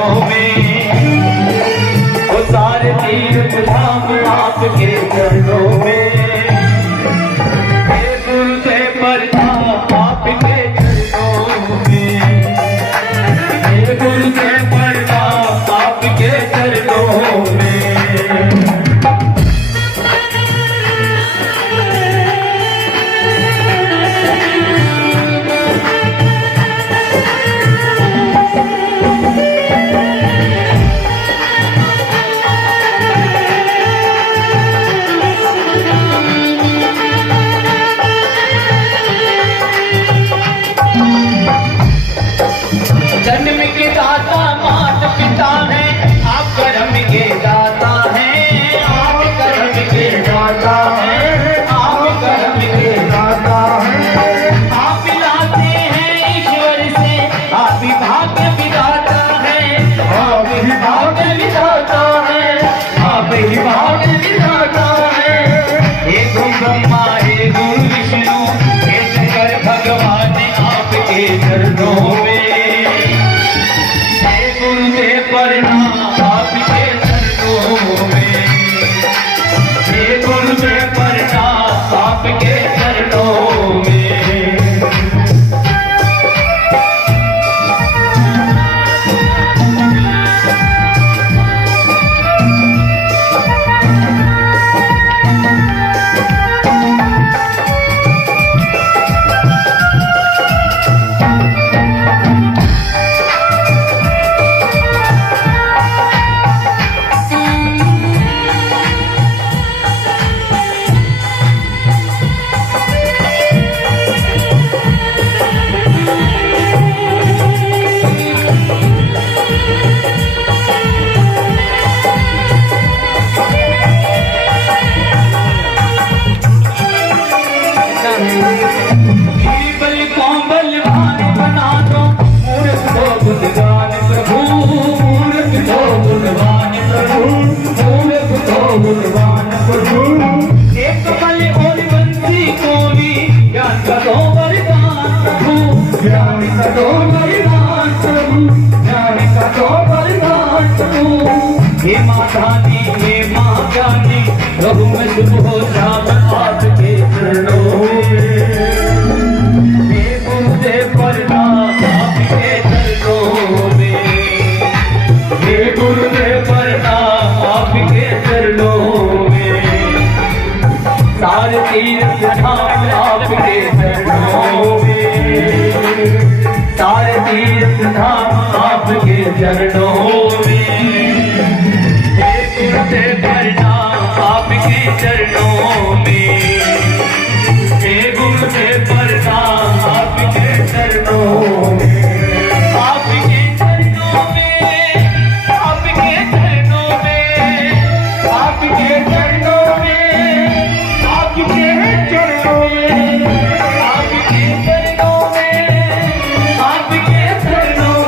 चरणों में, वो सारे तीर्थ धाम आपके चरणों में, हे गुरुदेव प्रणाम आपके चरणों में, हे गुरुदेव प्रणाम आपके चरणों में। जन्म के दाता माता पिता है, आप कर्म के दाता हैं, आप कर्म के दाता हैं, आप कर्म के दाता हैं, आप लाते हैं ईश्वर से, आप ही भाग्य विधाता हैं, आप ही भाग्य विधाता हैं, आप ही भाग्य विधाता हैं। हे गुरु ब्रह्मा हे गुरु विष्णु हे शंकर भगवान आपके चरणों में, प्रणाम आपके चरणों में, हे गुरुदेव प्रणाम आपके चरणों में। एक पल और बंसी को भी ज्ञान का दो वरदान प्रभु, ज्ञान का दो वरदान प्रभु, ज्ञान का दो वरदान प्रभु। हे माता दी हे माँ ज्ञानी प्रभु मैं शुभ हो श्याम आपके चरणों में, हे गुरुदेव प्रणाम आपके चरणों में, हे गुरुदेव प्रणाम आपके चरणों में, सारे तीर्थ धाम आपके चरणों में, सारे तीर्थ धाम आपके चरणों में, हे गुरुदेव प्रणाम आपके चरणों में, हे गुरुदेव प्रणाम आपके चरणों में, आपके चरणों में, आपके चरणों में, आपके चरणों में, आपके चरणों में, आपके चरणों में, आपके चरणों में,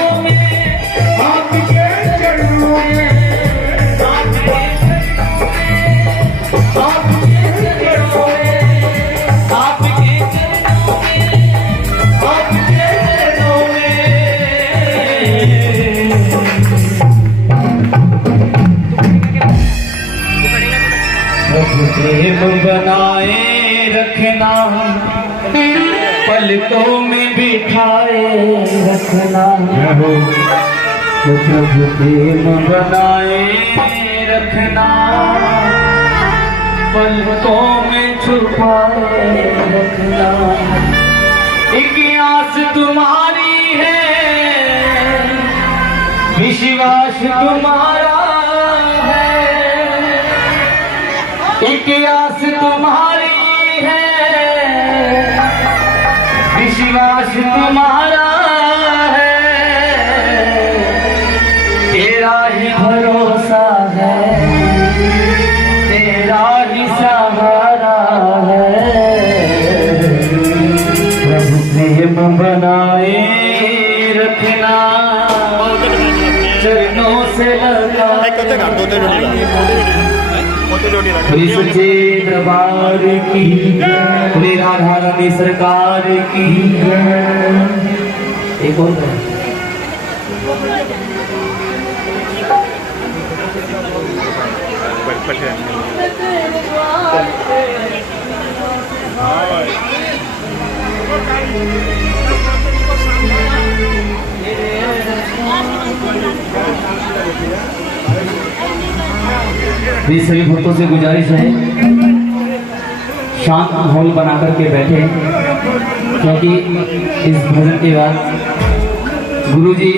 आपके चरणों में, आपके चरणों में, आपके प्रेम बनाए रखना, पलकों में बिठाए रखना, प्रभु प्रेम बनाए रखना, पलकों में छुपाए रखना। एक आस तुम्हारी है, विश्वास तुम्हारा है, एक आस तुम्हारी है, विश्वास तुम्हारा है, तेरा ही भरोसा है, तेरा ही सहारा है, प्रभु प्रेम बनाए रखना, चरणों से लगा सच्चे दरबार की, राधा रानी सरकार की। एक और ये सभी भक्तों से गुजारिश है शांत माहौल बना करके बैठे, क्योंकि इस भजन के बाद गुरुजी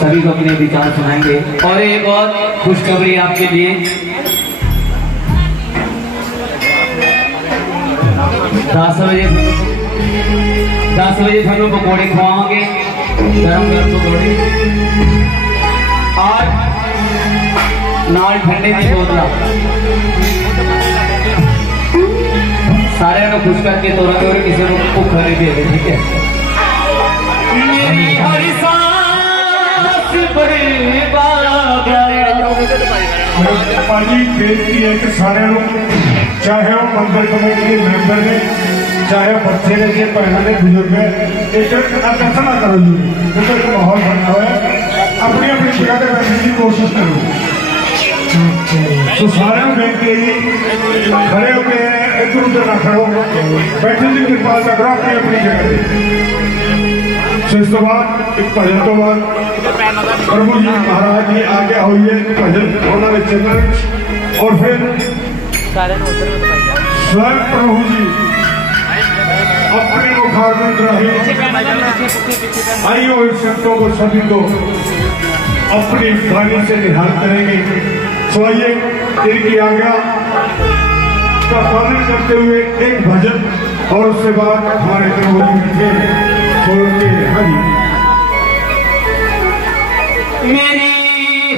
सभी को अपने विचार सुनाएंगे। और एक और खुशखबरी आपके लिए, 10 बजे थानू पकौड़े खवाओगे, गरम गरम पकौड़े, और नाल ठंडे की बोतल सारे को खुश करके तोड़ेंगे और किसी को भूखा नहीं देंगे। ठीक है। मेरी हर सांस पाजी बेनती है कि सारे चाहे वो मंदिर कमेटी के मेंबर ने, चाहे बच्चे ने, जे भैन ने, बुजुर्ग ने, एक ऐसा ना करो जी, क्योंकि एक माहौल बना हुआ है, अपनी अपनी जगह पर बैठने की कोशिश करो। तो सारे बेनती है जी, खड़े होकर इधर उधर ना खड़ो, बैठने की कृपा करो अपनी अपनी जगह पर। इस तो बाद एक भजन तो बाद प्रभु जी महाराज जी आगे होइए, भजन उन्होंने चलना, और फिर स्वयं प्रभु जी अपने मुखारबिंद रहे आई हुई संतों को, सभी को अपनी वाणी से निहाल करेंगे। तो आइए इनकी आज्ञा का पालन करते हुए एक भजन, और उसके बाद हमारे प्रभु जी छोड़ के हरी। मेरी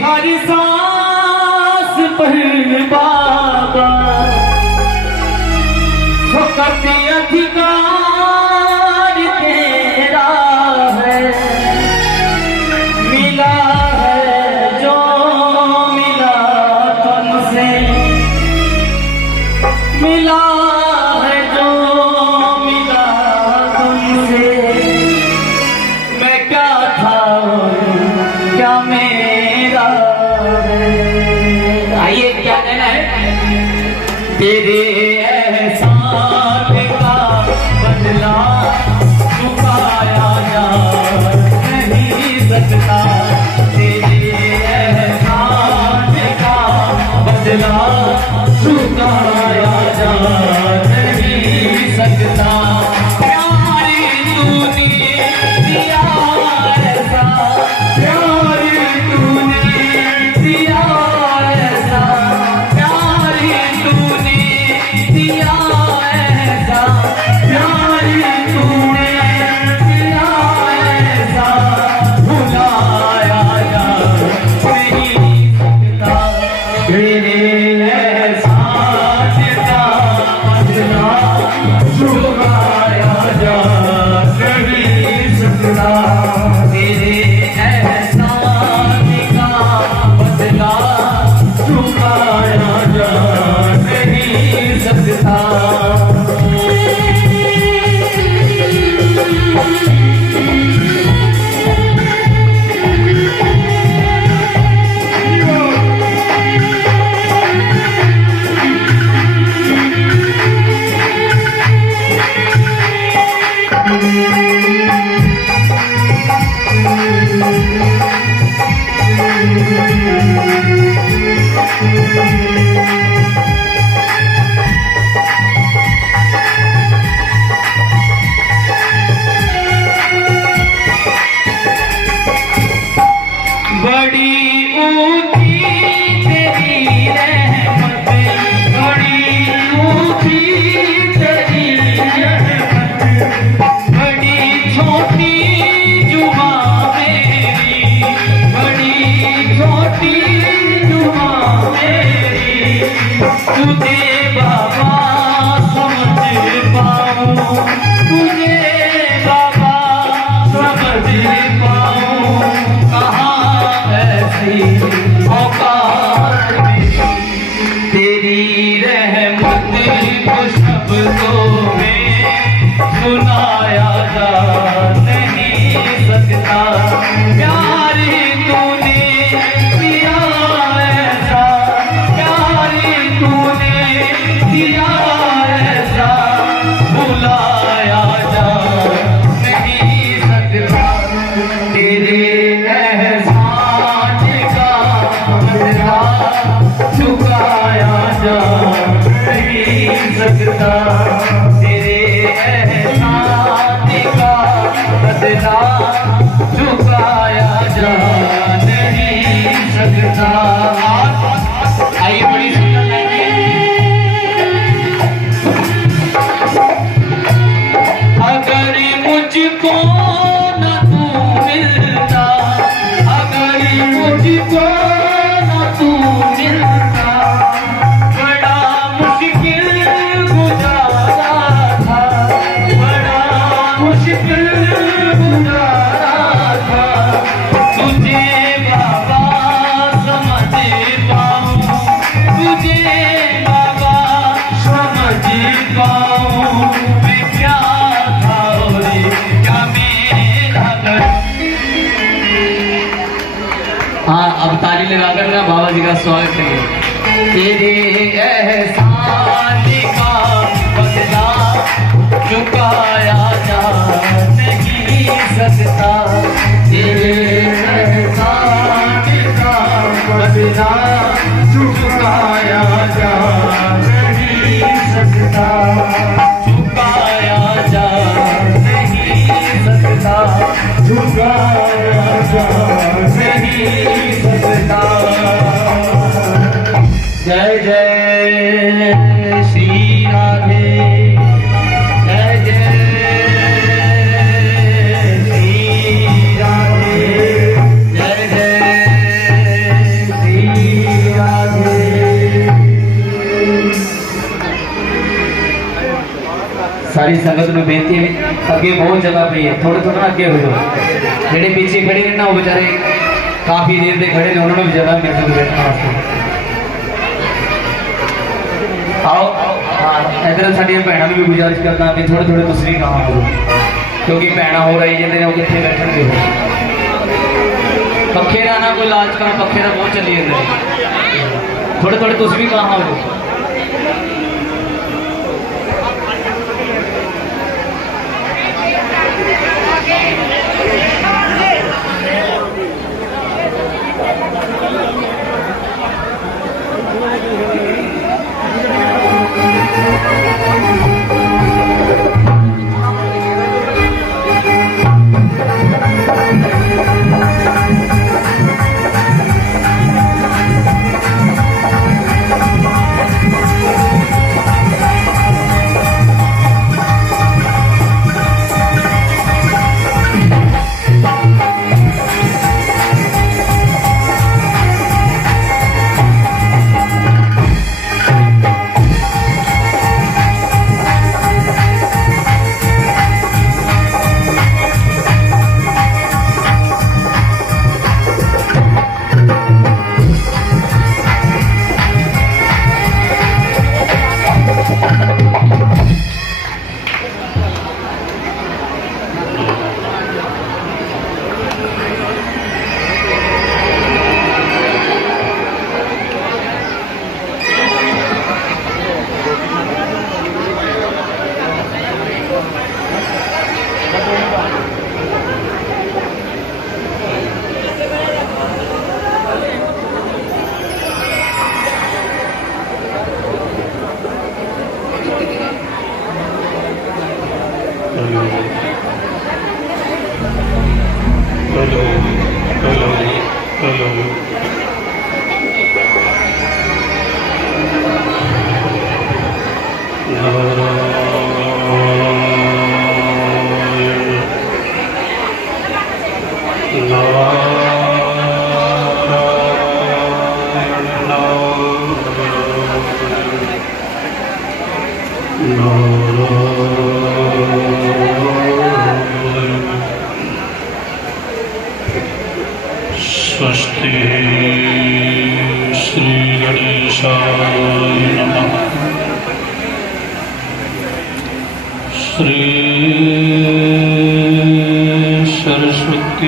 हर सांस पर बाबा फकत अधिकार तेरा है, मिला है जो मिला तुमसे, मिला है जो मिला तुमसे, मैं क्या था क्या मेरा है। आइए क्या कहना है, तेरे एहसान का बदला चुकाया जा नहीं सकता, तेरे एहसान का बदला चुकाया जा नहीं सकता। सुनाया जा नहीं ऐसा प्यार ही तूने किया ऐसा प्यार ही तूने किया ऐसा भुलाया जा नहीं सकता तेरे एहसान का बदला चुकाया जा नहीं सकता तेरे एहसान का बदला चुकाया जा नहीं सकता। आइए बड़ी सुंदर अगर मुझको न तू मिलता अगर मुझको न तू मिलता बड़ा मुश्किल गुजारा था बड़ा मुश्किल गुजारा था तुझे बाबा समझ पाऊं तुझे बाबा समझ पाऊं मैं क्या था और क्या मेरा कर। हाँ अब ताली लगाकर ना बाबा जी का स्वागत करिए। तेरे एहसान का बदला चुकाया जा नहीं सकता तेरे एहसान का बदला चुकाया जा नहीं सकता चुकाया जा नहीं सकता झुकाया जा नहीं सकता। जय जय श्री राधे जय जय श्री राधे जय जय श्री राधे। सारी संगत में बेनती है अगे बहुत जगह पई है थोड़े थोड़ा अगे हो जाओ जेडे पीछे खड़े ने ना वो बेचारे काफी देर से खड़े ने उन्होंने भी जगह मिल सकती बैठने वास्ते। आओ हाँ इधर साड़िया भैन भी गुजारिश करना कि थोड़े थोड़े तुम भी कहा करो क्योंकि भैन हो रही जाते वो कितने बैठे हो पखे का ना कोई लाज का पखे का बहुत चली जाते थोड़े थोड़े तुम भी कहा हो। स्वस्ति श्री गणेशाय नमः। श्री सरस्वती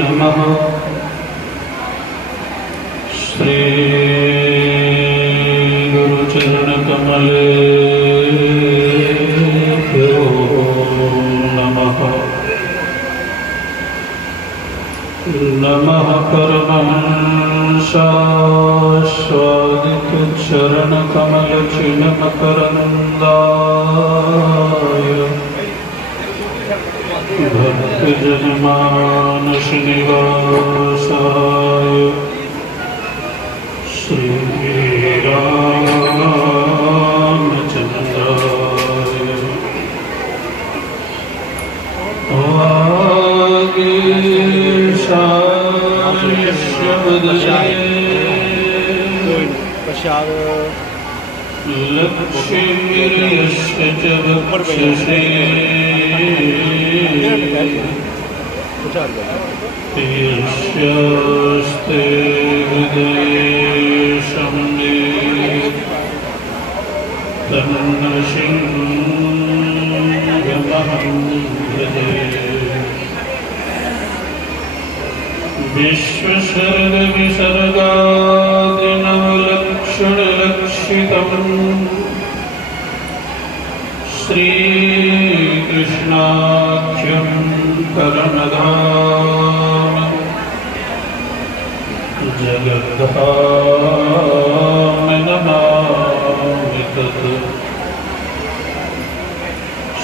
नमः। श्री गुरुचरणकमलेभ्यो नमः। नमः परमहंसास्वादितचरणकमलचिन्मकरन्दाय भक्तजनमानसनिवासाय श्रीरामचन्द्राय लक्ष्मीर्यस्य च वक्षसि यस्यास्ते हृदये संवित् तन्नसिंहमहं भजे। विश्वसर्गविसर्गादिनवलक्षणलक्षितम् श्रीकृष्णाख्यं करणधाम जगद्धाम नमामि तत्।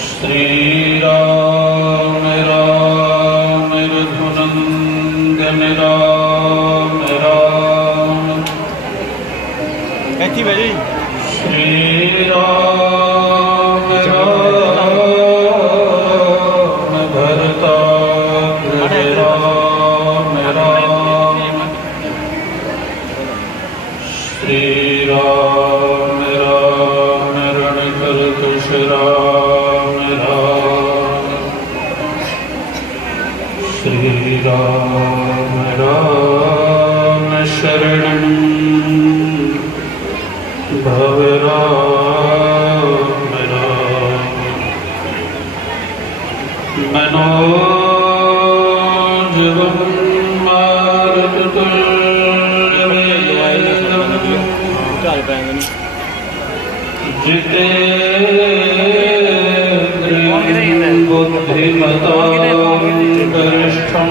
श्रीराम राम रघुनन्दन राम राम। श्रीराम राम भरताग्रज राम राम। श्रीराम राम रणकलकुश राम राम। श्रीराम राम शरणं भव राम राम। मनोजवं मारुततुल्यवेगं जितेन्द्रियं बुद्धिमतां वरिष्ठं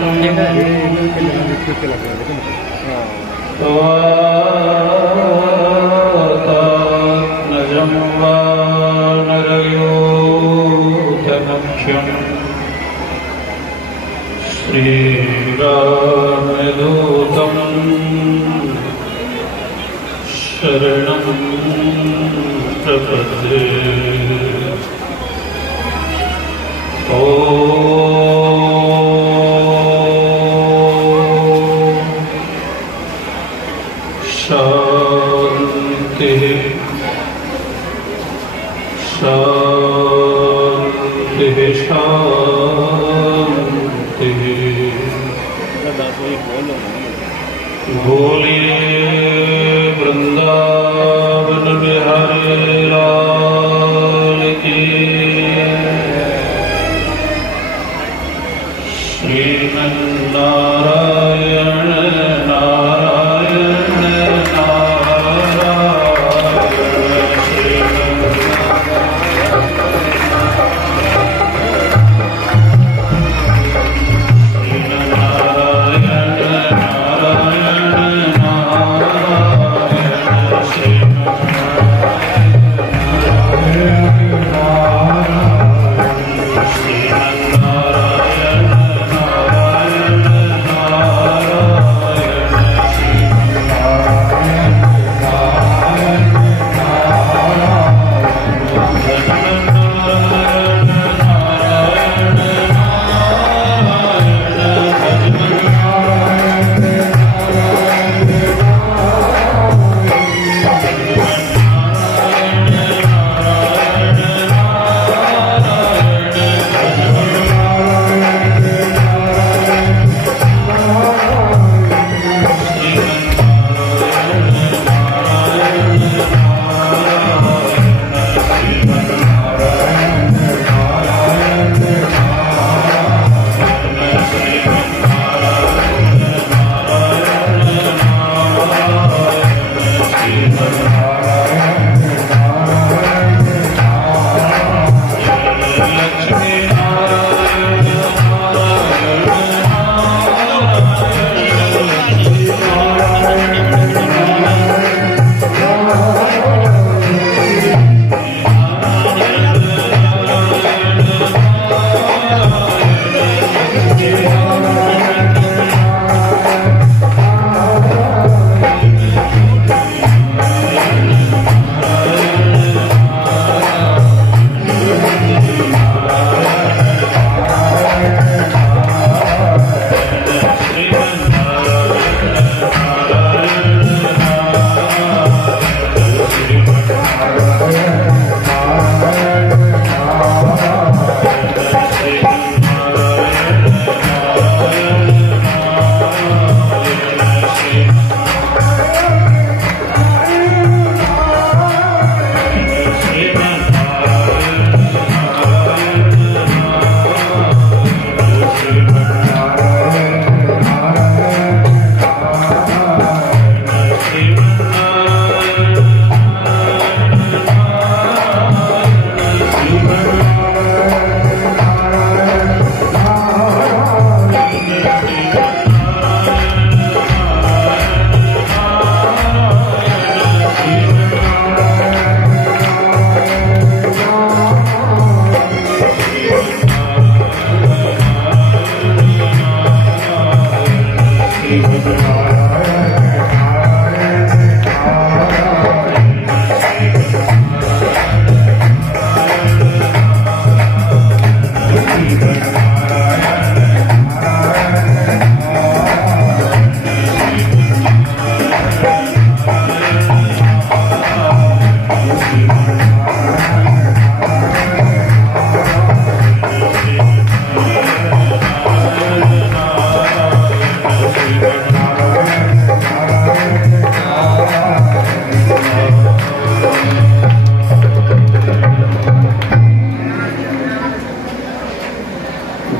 त्वात्मजं वानरयोधमुख्यम् श्रीरामदूतं शरणं प्रपद्ये। ॐ शान्तिः शान्तिः शान्तिः। बोलिए वृंदावन बिहारी लाल की। श्रीमन्नारायण नारायण नारायण श्रीमन्नारायण नारायण नारायण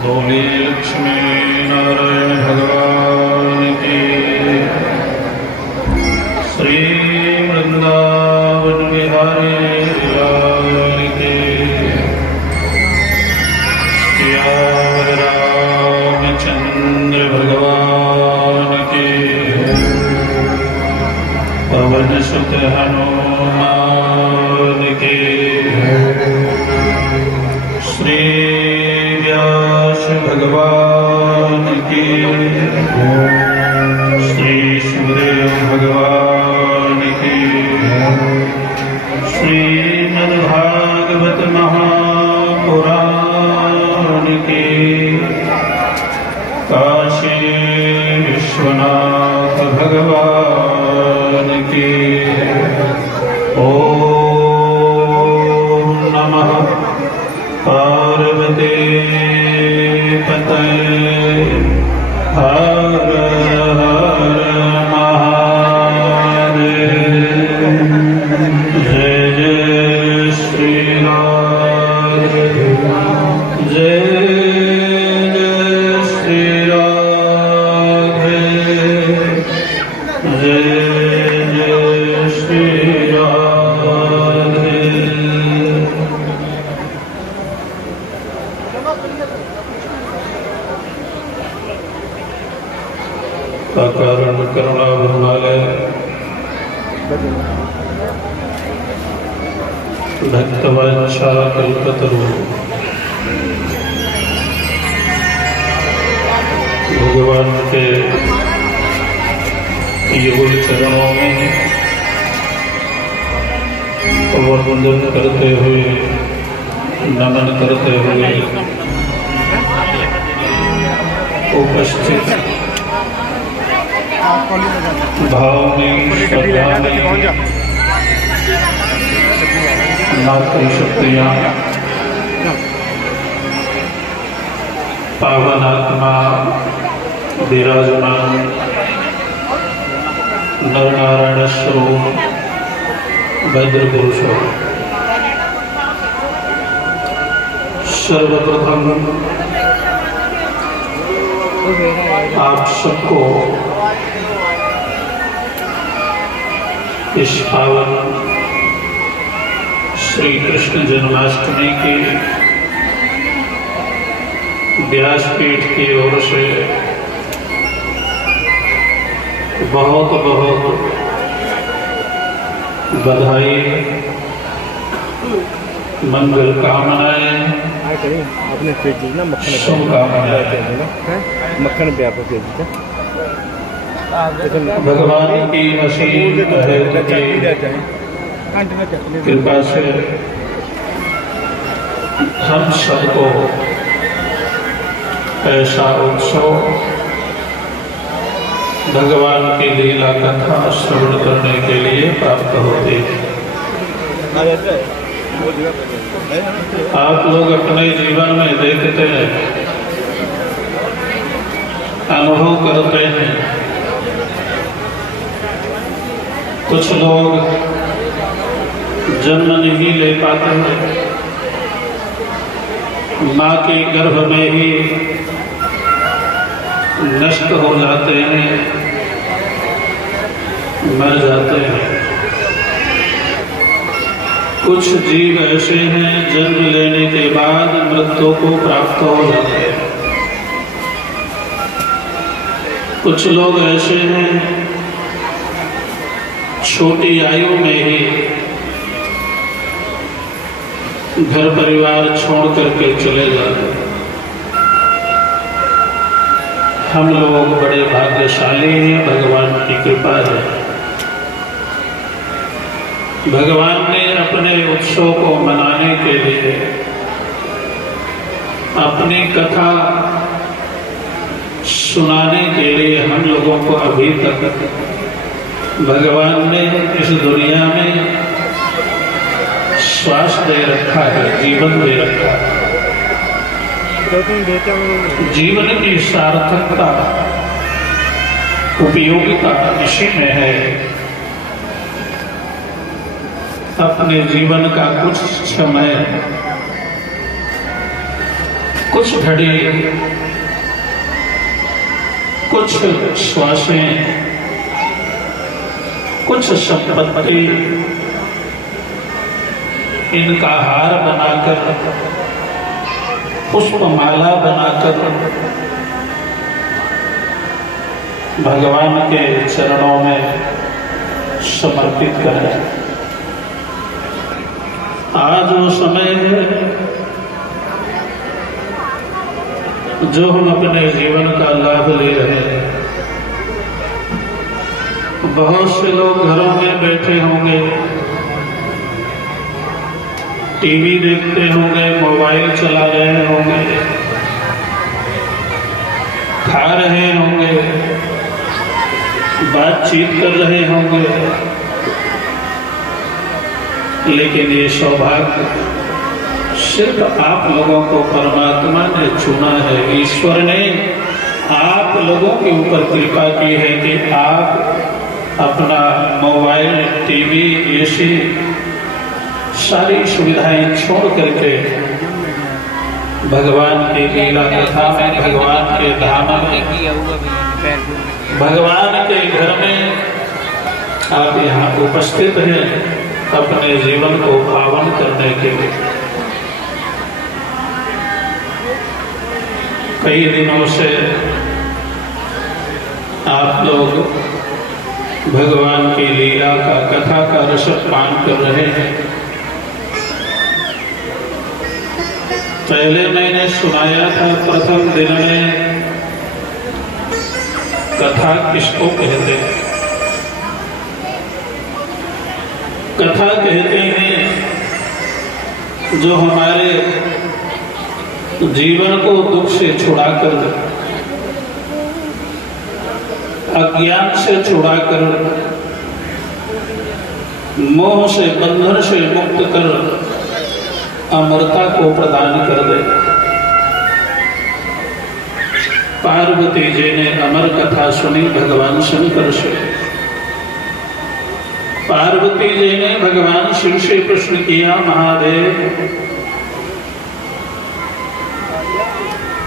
बोलिए लक्ष्मी नारायण भगवान की। श्री वृंदावन बिहारी लाल की। सियावर रामचंद्र भगवान की। पवन सुत हनुमान की। श्री व्यास भगवान की। श्री सुखदेव भगवान की। श्रीमद्भागवत महापुराण की। काशी विश्वनाथ भगवान की। ओम नमः पार्वती पतये हर हर महादेव। जय जय श्री राम। जय जय श्री राम। जय जय श्री राम। अकारण करुणा भरमालय भक्तवंशा कल्पतरु भगवान के युगल चरणों में वंदन करते हुए नमन करते हुए उपस्थित भाव में श्रद्धा में मातृशक्तियाँ पावन आत्मा विराजमान नरनारायण स्वरूप भद्र पुरुषों, सर्वप्रथम आप सबको इस पावन श्री कृष्ण जन्माष्टमी की व्यासपीठ की ओर से बहुत बहुत बधाई, मंगल कामनाएं, आपने फेंक दी ना मक्खन, मक्खन पे आप फेंक दी। भगवान की असीम कृपा से हम सबको ऐसा उत्सव भगवान की लीला कथा श्रवण करने के लिए प्राप्त होते हैं। आप लोग अपने जीवन में देखते हैं, अनुभव करते हैं, कुछ लोग जन्म नहीं ले पाते हैं, माँ के गर्भ में ही नष्ट हो जाते हैं, मर जाते हैं। कुछ जीव ऐसे हैं जन्म लेने के बाद मृत्यु को प्राप्त हो जाते हैं। कुछ लोग ऐसे हैं छोटी आयु में ही घर परिवार छोड़ करके चले जाते हैं। हम लोग बड़े भाग्यशाली हैं, भगवान की कृपा है। भगवान ने अपने उत्सव को मनाने के लिए अपनी कथा सुनाने के लिए हम लोगों को अभी तक भगवान ने इस दुनिया में श्वास दे रखा है, जीवन दे रखा है। जीवन की सार्थकता, उपयोगिता इसी में है। अपने जीवन का कुछ समय कुछ घड़ी, कुछ श्वासें, कुछ संपत्ति, इनका हार बनाकर, पुष्पमाला बनाकर भगवान के चरणों में समर्पित करें। आज वो समय है जो हम अपने जीवन का लाभ ले रहे हैं। बहुत से लोग घरों में बैठे होंगे, टीवी देखते होंगे, मोबाइल चला रहे होंगे, खा रहे होंगे, बातचीत कर रहे होंगे, लेकिन ये सौभाग्य सिर्फ आप लोगों को परमात्मा ने चुना है। ईश्वर ने आप लोगों के ऊपर कृपा की है कि आप अपना मोबाइल, टीवी, एसी सारी सुविधाएं छोड़ करके भगवान की लीला कथा में, भगवान के धाम में, भगवान के घर में आप यहाँ उपस्थित हैं अपने जीवन को पावन करने के लिए। कई दिनों से आप लोग भगवान की लीला का, कथा का रसपान कर रहे हैं। पहले मैंने सुनाया था प्रथम दिन में कथा किसको कहते हैं। कथा कहते हैं जो हमारे जीवन को दुख से छुड़ाकर, अज्ञान से छुड़ाकर, मोह से, बंधन से मुक्त कर अमरता को प्रदान कर दे। पार्वती जी ने अमर कथा सुनी भगवान शंकर से। पार्वती जी ने भगवान शिव से प्रश्न किया, महादेव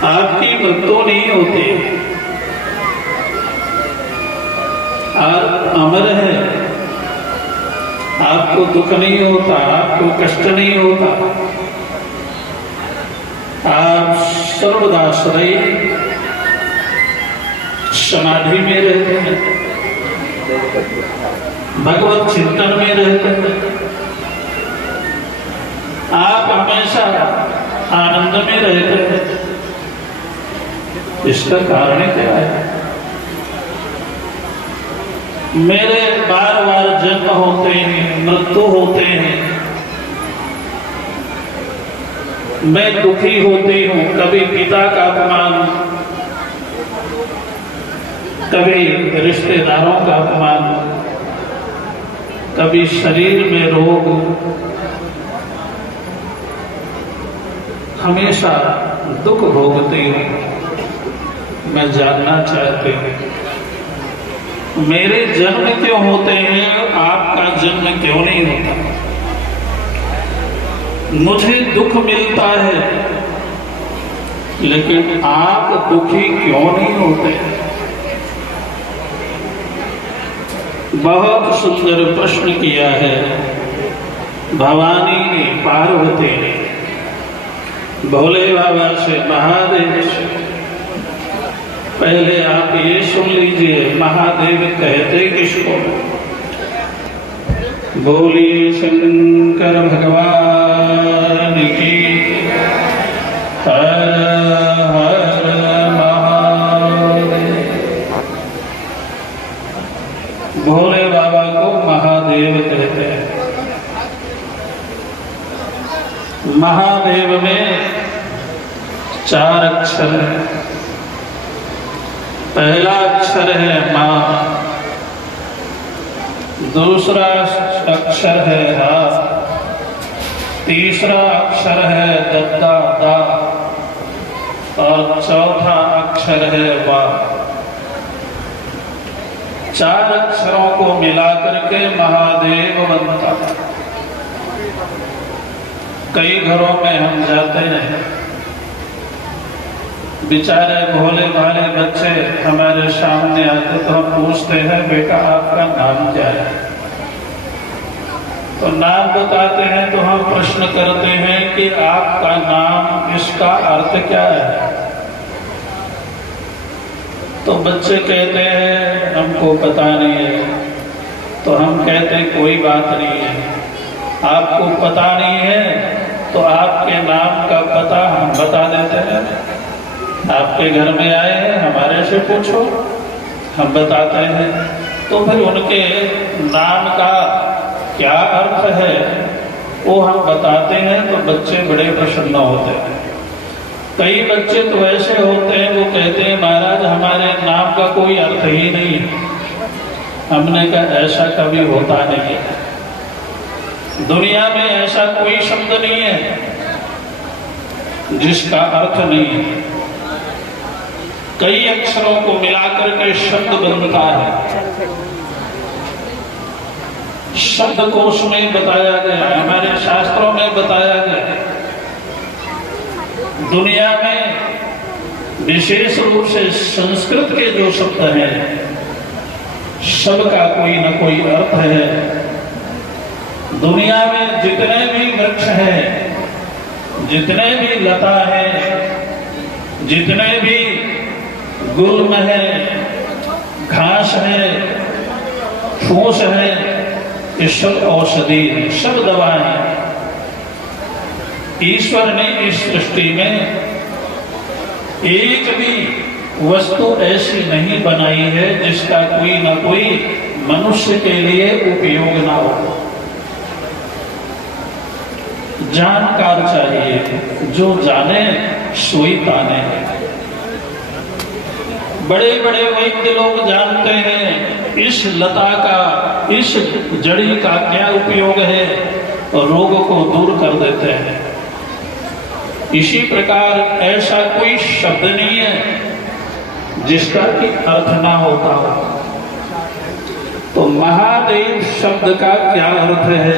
आपकी मृत्यु नहीं होती, आप अमर है, आपको दुख नहीं होता, आपको कष्ट नहीं होता, आप सर्वदा सदैव समाधि में रहते हैं, भगवत चिंतन में रहते हैं, आप हमेशा आनंद में रहते हैं। इसका कारण क्या है? मेरे बार बार जन्म होते हैं, मृत्यु होते हैं, मैं दुखी होती हूँ। कभी पिता का अपमान, कभी रिश्तेदारों का अपमान, कभी शरीर में रोग, हमेशा दुख भोगती हूँ। मैं जानना चाहती हूँ मेरे जन्म क्यों होते हैं, आपका जन्म क्यों नहीं होता? मुझे दुख मिलता है लेकिन आप दुखी क्यों नहीं होते? बहुत सुंदर प्रश्न किया है भवानी ने, पार्वती ने भोले बाबा से, महादेव से। पहले आप ये सुन लीजिए, महादेव कहते किसको? बोलिए शंकर भगवान की। हर हर महादेव। भोले बाबा को महादेव कहते हैं। महादेव में 4 अक्षर है। पहला अक्षर है मां, दूसरा अक्षर है रा, तीसरा अक्षर है दद्दा दा और चौथा अक्षर है वा। 4 अक्षरों को मिलाकर के महादेव बनता है। कई घरों में हम जाते हैं, बेचारे भोले भाले बच्चे हमारे सामने आते तो हम पूछते हैं बेटा आपका नाम क्या है? तो नाम बताते हैं तो हम प्रश्न करते हैं कि आपका नाम, इसका अर्थ क्या है? तो बच्चे कहते हैं हमको पता नहीं है। तो हम कहते हैं कोई बात नहीं है, आपको पता नहीं है तो आपके नाम का पता हम बता देते हैं। आपके घर में आए हैं, हमारे से पूछो, हम बताते हैं। तो फिर उनके नाम का क्या अर्थ है वो हम बताते हैं तो बच्चे बड़े प्रसन्न होते हैं। कई बच्चे तो ऐसे होते हैं वो कहते हैं महाराज हमारे नाम का कोई अर्थ ही नहीं है। हमने कहा ऐसा कभी होता नहीं है, दुनिया में ऐसा कोई शब्द नहीं है जिसका अर्थ नहीं है। कई अक्षरों को मिलाकर के शब्द बनता है। शब्दकोश में बताया गया, हमारे शास्त्रों में बताया गया। दुनिया में विशेष रूप से संस्कृत के जो शब्द हैं सबका कोई न कोई अर्थ है। दुनिया में जितने भी वृक्ष हैं, जितने भी लता है, जितने भी गुल्म है, घास है, फूस है, ये सब औषधि है, सब दवाएं हैं। ईश्वर ने इस सृष्टि में एक भी वस्तु ऐसी नहीं बनाई है जिसका कोई ना कोई मनुष्य के लिए उपयोग ना हो। जानकार चाहिए, जो जाने सोई ताने। बड़े बड़े वैद्य लोग जानते हैं इस लता का, इस जड़ी का क्या उपयोग है और रोग को दूर कर देते हैं। इसी प्रकार ऐसा कोई शब्द नहीं है जिसका कि अर्थ ना होता हो। तो महादेव शब्द का क्या अर्थ है?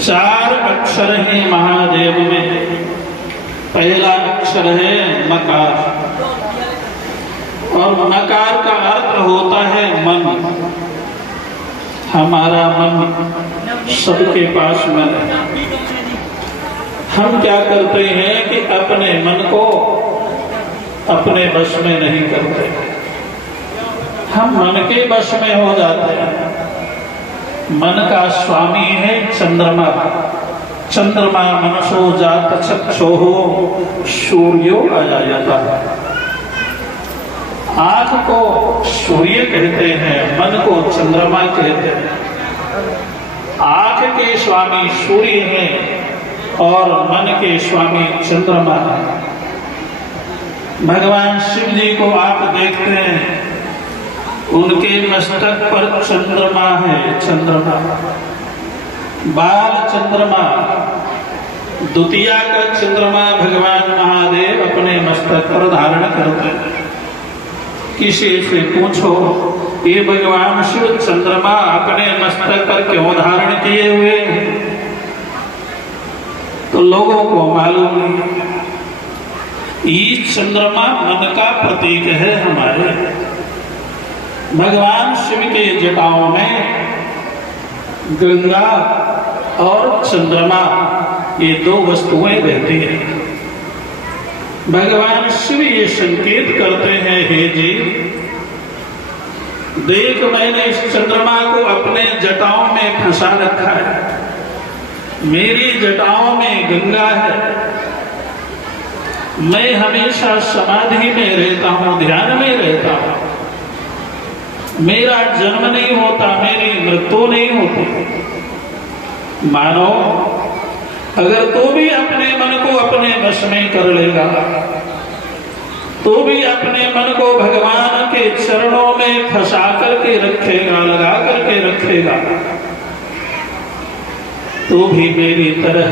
4 अक्षर हैं महादेव में। पहला अक्षर है मकार, और मकार का अर्थ होता है मन। हमारा मन, सबके पास मन है। हम क्या करते हैं कि अपने मन को अपने बस में नहीं करते, हम मन के बस में हो जाते हैं। मन का स्वामी है चंद्रमा। चंद्रमा मनसो जात चक्षुः सूर्यो अजायत। आंख को सूर्य कहते हैं, मन को चंद्रमा कहते हैं। आंख के स्वामी सूर्य हैं और मन के स्वामी चंद्रमा है। भगवान शिव जी को आप देखते हैं, उनके मस्तक पर चंद्रमा है, चंद्रमा, बाल चंद्रमा। द्वितीया का चंद्रमा भगवान महादेव अपने मस्तक पर धारण करते हैं। किसी से पूछो ये भगवान शिव चंद्रमा अपने मस्तक पर क्यों धारण किए हुए हैं, तो लोगों को मालूम नहीं। ये चंद्रमा मन का प्रतीक है हमारे। भगवान शिव के जटाओं में गंगा और चंद्रमा ये 2 वस्तुएं रहती हैं। भगवान शिव ये संकेत करते हैं, हे जी देख मैंने इस चंद्रमा को अपने जटाओं में फंसा रखा है। मेरी जटाओं में गंगा है। मैं हमेशा समाधि में रहता हूं, ध्यान में रहता हूं। मेरा जन्म नहीं होता, मेरी मृत्यु नहीं होती। मानो अगर तू भी अपने मन को अपने वश में कर लेगा, तो भी अपने मन को भगवान के चरणों में फंसा करके रखेगा, लगा करके रखेगा, तो भी मेरी तरह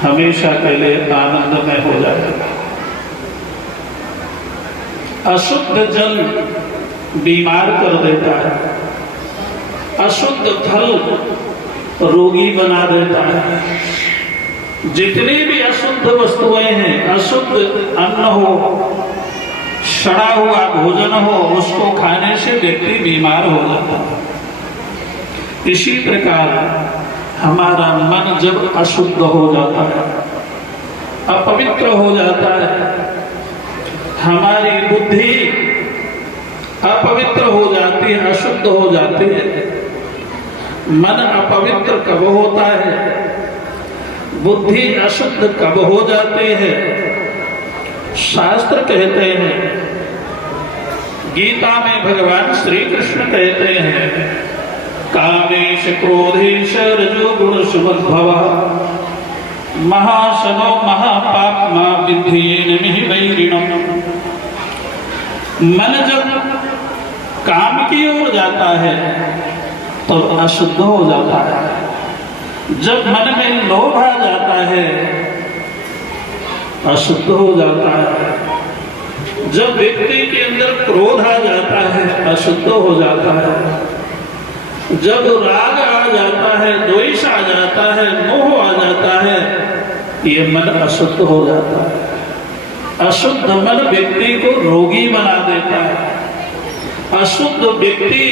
हमेशा के लिए आनंद में हो जाएगा। अशुद्ध जल बीमार कर देता है, अशुद्ध फल रोगी बना देता है। जितनी भी अशुद्ध वस्तुएं हैं, अशुद्ध अन्न हो, सड़ा हुआ भोजन हो, उसको खाने से व्यक्ति बीमार हो जाता है। इसी प्रकार हमारा मन जब अशुद्ध हो जाता है, अपवित्र हो जाता है, हमारी बुद्धि अपवित्र हो जाती है, अशुद्ध हो जाती है। मन अपवित्र कब होता है, बुद्धि अशुद्ध कब हो जाती है? शास्त्र कहते हैं, गीता में भगवान श्री कृष्ण कहते हैं, कामेश क्रोधेश रजोगुण सुमद्भवः महाशनो महापाप्मा विद्धि वैरिणम्। मन जब काम की ओर जाता है तो अशुद्ध हो जाता है। जब मन में लोभ आ जाता है अशुद्ध हो जाता है। जब व्यक्ति के अंदर क्रोध आ जाता है अशुद्ध हो जाता है। जब राग आ जाता है, द्वेष आ जाता है, मोह आ जाता है, ये मन अशुद्ध हो जाता है। अशुद्ध मन व्यक्ति को रोगी बना देता है। अशुद्ध व्यक्ति,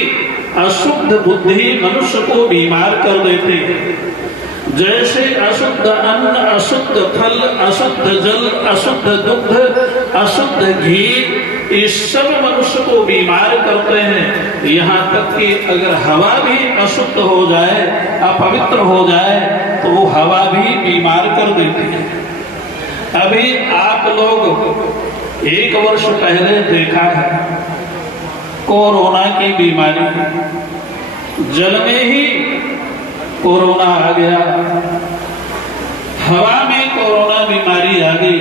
अशुद्ध बुद्धि मनुष्य को बीमार कर देती है। जैसे अशुद्ध अन्न, अशुद्ध फल, अशुद्ध जल, अशुद्ध दुग्ध, अशुद्ध घी, ये सब मनुष्य को बीमार करते हैं। यहाँ तक कि अगर हवा भी अशुद्ध हो जाए, अपवित्र हो जाए, तो वो हवा भी बीमार कर देती है। अभी आप लोग 1 वर्ष पहले देखा है कोरोना की बीमारी, जल में ही कोरोना आ गया, हवा में कोरोना बीमारी आ गई,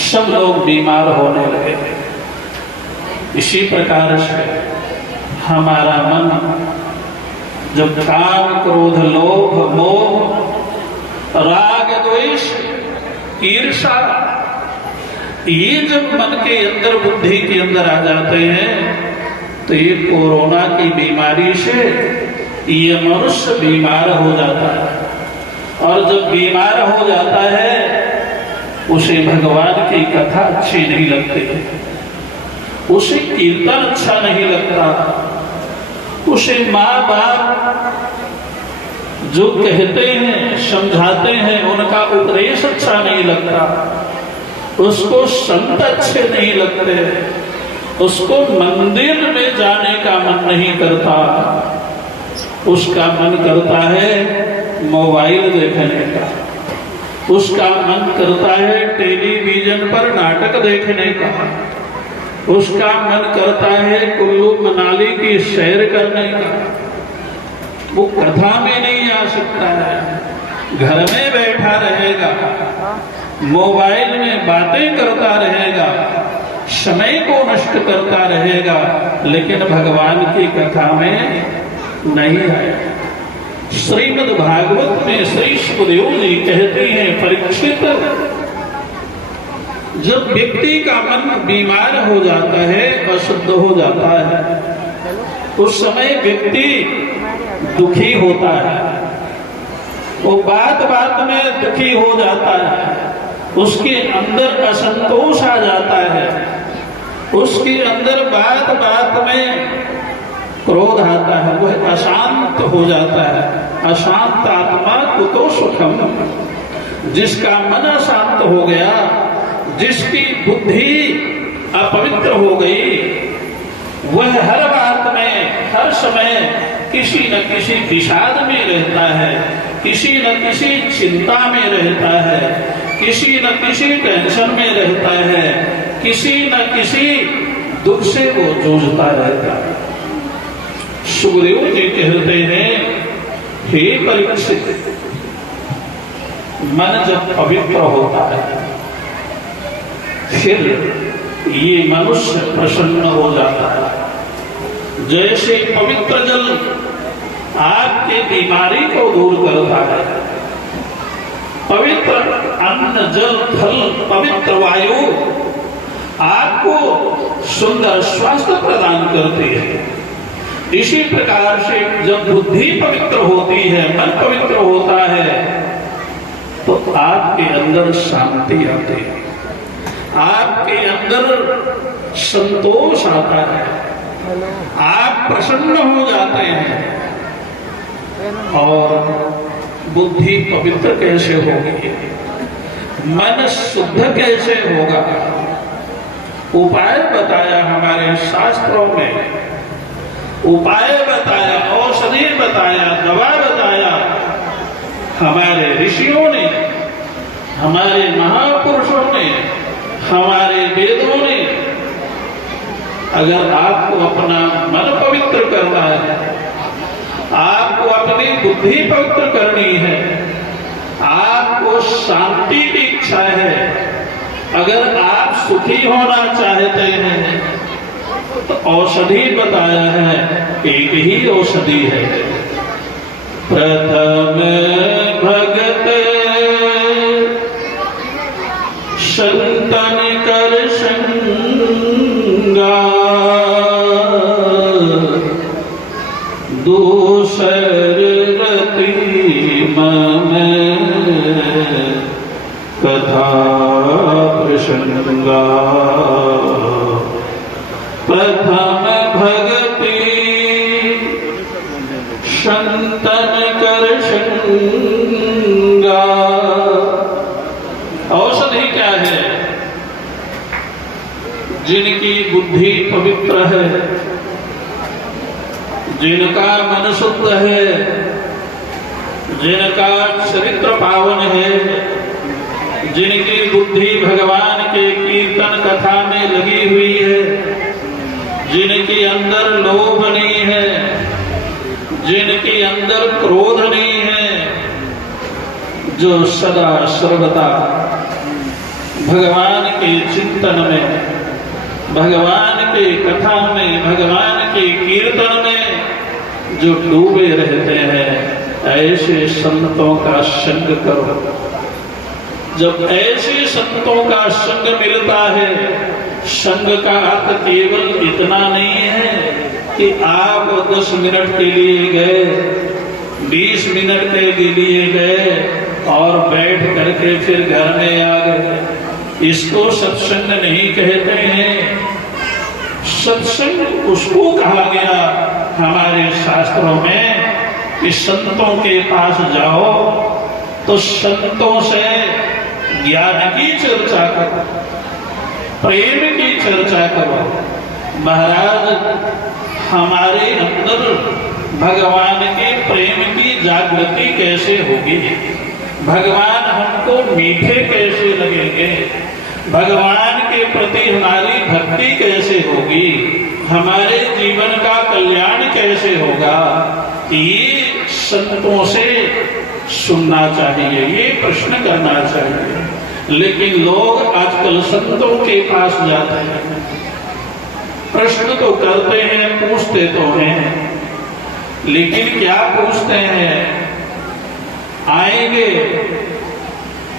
सब लोग बीमार होने लगे। इसी प्रकार से हमारा मन जब काम, क्रोध, लोभ, मोह, राग, द्वेष, ईर्ष्या, ये जब मन के अंदर, बुद्धि के अंदर आ जाते हैं तो ये कोरोना की बीमारी से ये मनुष्य बीमार हो जाता है। और जब बीमार हो जाता है उसे भगवान की कथा अच्छी नहीं लगती, उसे कीर्तन अच्छा नहीं लगता, उसे माँ बाप जो कहते हैं, समझाते हैं, उनका उपदेश अच्छा नहीं लगता, उसको संत अच्छे नहीं लगते, उसको मंदिर में जाने का मन नहीं करता, उसका मन करता है मोबाइल देखने का, उसका मन करता है टेलीविजन पर नाटक देखने का, उसका मन करता है कुल्लू मनाली की सैर करने का। वो कथा में नहीं आ सकता है, घर में बैठा रहेगा, मोबाइल में बातें करता रहेगा, समय को नष्ट करता रहेगा, लेकिन भगवान की कथा में नहीं है। श्रीमद् भागवत में श्री सुखदेव जी कहते हैं, परीक्षित, जब व्यक्ति का मन बीमार हो जाता है, अशुद्ध हो जाता है, उस समय व्यक्ति दुखी होता है, वो बात बात में दुखी हो जाता है, उसके अंदर असंतोष आ जाता है, उसके अंदर बात बात में क्रोध आता है, वह अशांत हो जाता है। अशांत आत्मा कुतो सुखम। जिसका मन अशांत हो गया, जिसकी बुद्धि अपवित्र हो गई, वह हर बात में, हर समय किसी न किसी विषाद में रहता है, किसी न किसी चिंता में रहता है, किसी न किसी टेंशन में रहता है, किसी न किसी दुख से वो जूझता रहता है। सुखदेव जी कहते हैं, हे परीक्षित, मन जब पवित्र होता है फिर ये मनुष्य प्रसन्न हो जाता है। जैसे पवित्र जल आपके बीमारी को दूर करता है, पवित्र अन्न, जल, फल, पवित्र वायु आपको सुंदर स्वास्थ्य प्रदान करती है। इसी प्रकार से जब बुद्धि पवित्र होती है, मन पवित्र होता है, तो आपके अंदर शांति आती है, आपके अंदर संतोष आता है, आप प्रसन्न हो जाते हैं। और बुद्धि पवित्र कैसे होगी, मन शुद्ध कैसे होगा, उपाय बताया हमारे शास्त्रों में, उपाय बताया, औषधि बताया, दवा बताया हमारे ऋषियों ने, हमारे महापुरुषों ने, हमारे वेदों ने। अगर आपको अपना मन पवित्र करना है, आपको अपनी बुद्धि पवित्र करनी है, आपको शांति की इच्छा है, अगर आप सुखी होना चाहते हैं, तो औषधि बताया है, एक ही औषधि है। प्रथम भगत संतन कर संगा, दूसर रति मन कथा प्रसंगा। प्रथम भगति संतन कर संगा। औषधि क्या है? जिनकी बुद्धि पवित्र है, जिनका मन शुद्ध है, जिनका चरित्र पावन है, जिनकी बुद्धि भगवान के कीर्तन कथा में लगी हुई है, जिनके अंदर लोभ नहीं है, जिनके अंदर क्रोध नहीं है, जो सदा सर्वदा भगवान के चिंतन में, भगवान के कथा में, भगवान के कीर्तन में जो डूबे रहते हैं, ऐसे संतों का संग करो। जब ऐसे संतों का संग मिलता है, संग का अर्थ केवल इतना नहीं है कि आप 10 मिनट के लिए गए, 20 मिनट के लिए गए और बैठ करके फिर घर में आ गए। इसको सत्संग नहीं कहते हैं। सत्संग उसको कहा गया हमारे शास्त्रों में कि संतों के पास जाओ तो संतों से ज्ञान की चर्चा करो, प्रेम की चर्चा करो। महाराज, हमारे अंदर भगवान के प्रेम की जागृति कैसे होगी? भगवान हमको मीठे कैसे लगेंगे? भगवान के प्रति हमारी भक्ति कैसे होगी? हमारे जीवन का कल्याण कैसे होगा? ये संतों से सुनना चाहिए, ये प्रश्न करना चाहिए। लेकिन लोग आजकल संतों के पास जाते हैं, प्रश्न तो करते हैं, पूछते तो हैं, लेकिन क्या पूछते हैं? आएंगे,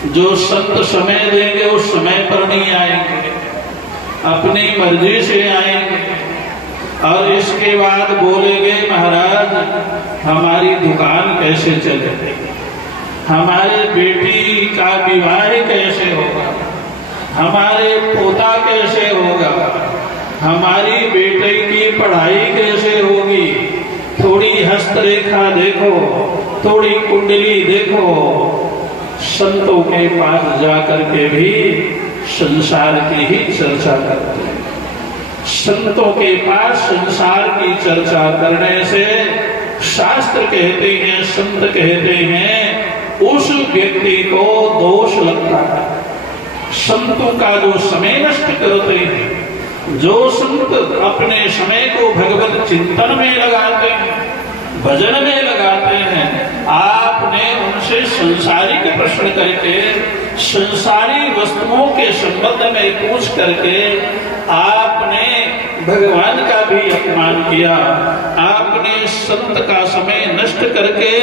जो संत समय देंगे उस समय पर नहीं आएंगे, अपनी मर्जी से आएंगे और इसके बाद बोलेंगे महाराज हमारी दुकान कैसे चलेगी, हमारे बेटी का विवाह कैसे होगा, हमारे पोता कैसे होगा, हमारी बेटे की पढ़ाई कैसे होगी। थोड़ी हस्तरेखा देखो, थोड़ी कुंडली देखो। संतों के पास जाकर के भी संसार की ही चर्चा करते हैं। संतों के पास संसार की चर्चा करने से शास्त्र कहते हैं, संत कहते हैं, उस व्यक्ति को दोष लगता है। संतों का जो समय नष्ट करते हैं, जो संत अपने समय को भगवत चिंतन में लगाते हैं, भजन में लगाते हैं, आपने उनसे संसारिक प्रश्न करके, संसारी वस्तुओं के संबंध में पूछ करके आपने भगवान का भी अपमान किया। आपने संत का समय नष्ट करके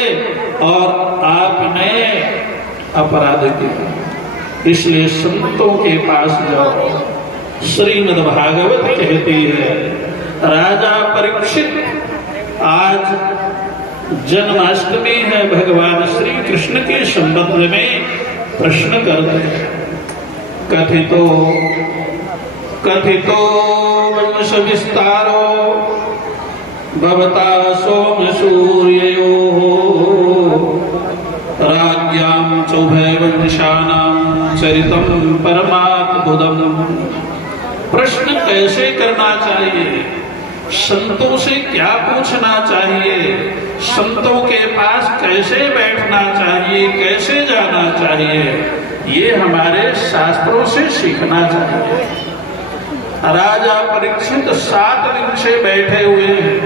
और आपने अपराध किया। इसलिए संतों के पास जाओ। श्रीमद् भागवत कहती है, राजा परीक्षित, आज जन्माष्टमी है, भगवान श्री कृष्ण के संबंध में प्रश्न करते हैं। कथितो कथितो वंश विस्तारो भवता सोम सूर्ययोः राज्ञां चौभय वंशानां चरितं परमाद्भुतम्। प्रश्न कैसे करना चाहिए, संतों से क्या पूछना चाहिए, संतों के पास कैसे बैठना चाहिए, कैसे जाना चाहिए, ये हमारे शास्त्रों से सीखना चाहिए। राजा परीक्षित 7 दिन से बैठे हुए हैं,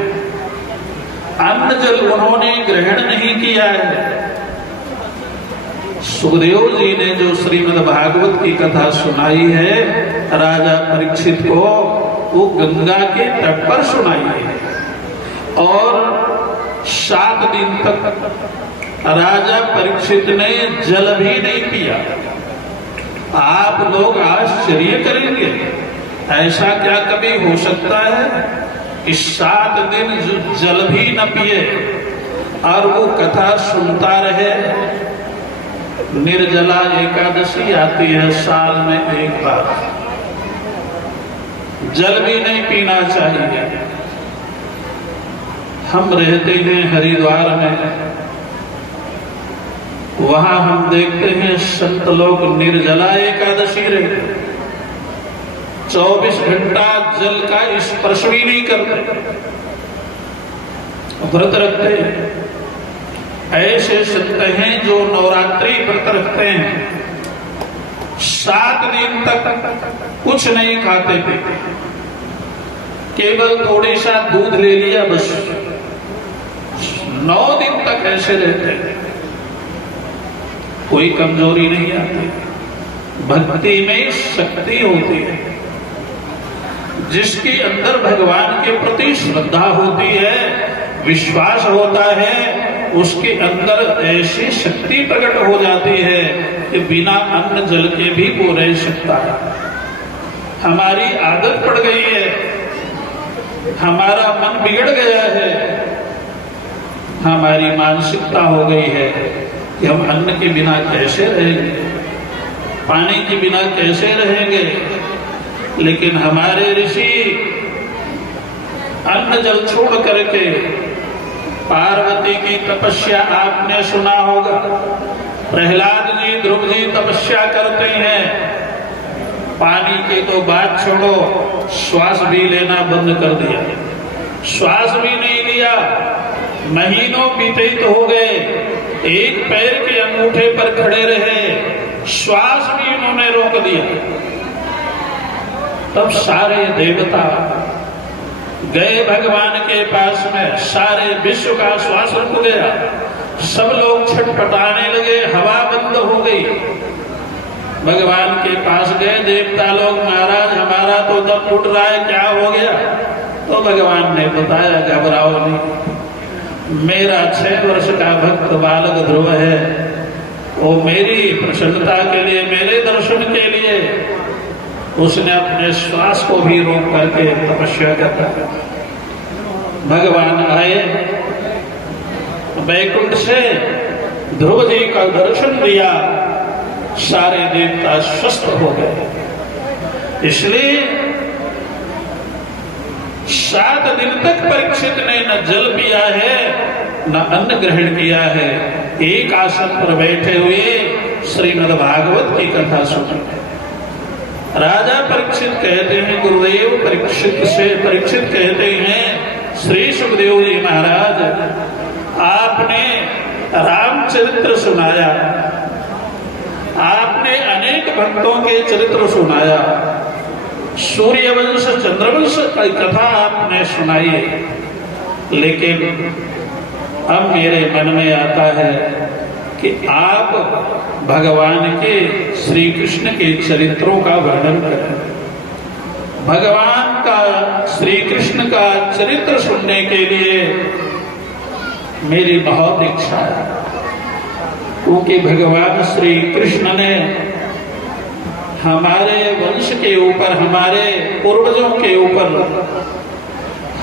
अन्न जल उन्होंने ग्रहण नहीं किया है। सुखदेव जी ने जो श्रीमद् भागवत की कथा सुनाई है राजा परीक्षित को, वो गंगा के तट पर सुनाई है और 7 दिन तक राजा परीक्षित ने जल भी नहीं पिया। आप लोग आश्चर्य करेंगे, ऐसा क्या कभी हो सकता है कि 7 दिन जल भी न पिए और वो कथा सुनता रहे। निर्जला एकादशी आती है साल में एक बार, जल भी नहीं पीना चाहिए। हम रहते हैं हरिद्वार में, वहां हम देखते हैं संत लोग निर्जला एकादशी रहते, 24 घंटा जल का स्पर्श भी नहीं करते, व्रत रखते हैं। ऐसे संत हैं जो नवरात्रि व्रत रखते हैं, 7 दिन तक कुछ नहीं खाते पीते, केवल थोड़ी सा दूध ले लिया बस। 9 दिन तक ऐसे रहते हैं, कोई कमजोरी नहीं आती। भक्ति में शक्ति होती है, जिसके अंदर भगवान के प्रति श्रद्धा होती है, विश्वास होता है, उसके अंदर ऐसी शक्ति प्रकट हो जाती है कि बिना अन्न जल के भी वो रह सकता है। हमारी आदत पड़ गई है, हमारा मन बिगड़ गया है, हमारी मानसिकता हो गई है कि हम अन्न के बिना कैसे रहेंगे, पानी के बिना कैसे रहेंगे। लेकिन हमारे ऋषि अन्न जल छोड़ करके, पार्वती की तपस्या आपने सुना होगा, प्रहलाद जी ध्रुव जी तपस्या करते हैं, पानी की तो बात छोड़ो, श्वास भी लेना बंद कर दिया, श्वास भी नहीं लिया, महीनों व्यतीत हो गए, एक पैर के अंगूठे पर खड़े रहे, श्वास भी उन्होंने रोक दिया। तब सारे देवता गए भगवान के पास में, सारे विश्व का श्वास रुक गया, सब लोग छटपटाने लगे, हवा बंद हो गई। भगवान के पास गए देवता लोग, महाराज हमारा तो दम घुट रहा है, क्या हो गया? तो भगवान ने बताया, घबराओ नहीं, मेरा 6 वर्ष का भक्त बालक ध्रुव है, वो मेरी प्रसन्नता के लिए, मेरे दर्शन के लिए उसने अपने श्वास को भी रोक करके तपस्या करता। भगवान आए वैकुंठ से, ध्रुव जी का दर्शन दिया, सारे देवता स्वस्थ हो गए। इसलिए 7 दिन तक परीक्षित ने न जल पिया है न अन्न ग्रहण किया है, एक आसन पर बैठे हुए श्रीमद् भागवत की कथा सुनी। राजा परीक्षित कहते हैं, गुरुदेव परीक्षित कहते हैं, श्री सुखदेव जी महाराज आपने रामचरित्र सुनाया, आपने अनेक भक्तों के चरित्र सुनाया, सूर्यवंश चंद्रवंश की कथा आपने सुनाई, लेकिन अब मेरे मन में आता है कि आप भगवान के श्री कृष्ण के चरित्रों का वर्णन करें। भगवान का, श्री कृष्ण का चरित्र सुनने के लिए मेरी बहुत इच्छा है, क्योंकि भगवान श्री कृष्ण ने हमारे वंश के ऊपर, हमारे पूर्वजों के ऊपर,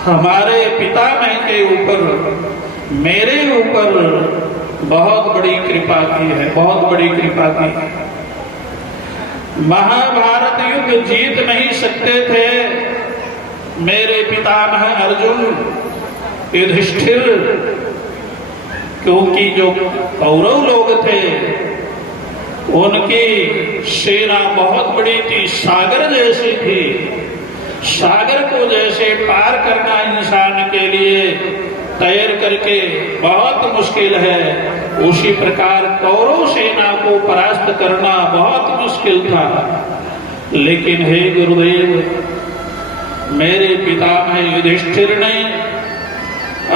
हमारे पितामह के ऊपर, मेरे ऊपर बहुत बड़ी कृपा की है, बहुत बड़ी कृपा की है। महाभारत युद्ध जीत नहीं सकते थे मेरे पितामह अर्जुन, युधिष्ठिर, क्योंकि जो कौरव लोग थे उनकी सेना बहुत बड़ी थी, सागर जैसी थी। सागर को जैसे पार करना इंसान के लिए तैर करके बहुत मुश्किल है, उसी प्रकार कौरव सेना को परास्त करना बहुत मुश्किल था। लेकिन हे गुरुदेव, मेरे पितामह युधिष्ठिर ने,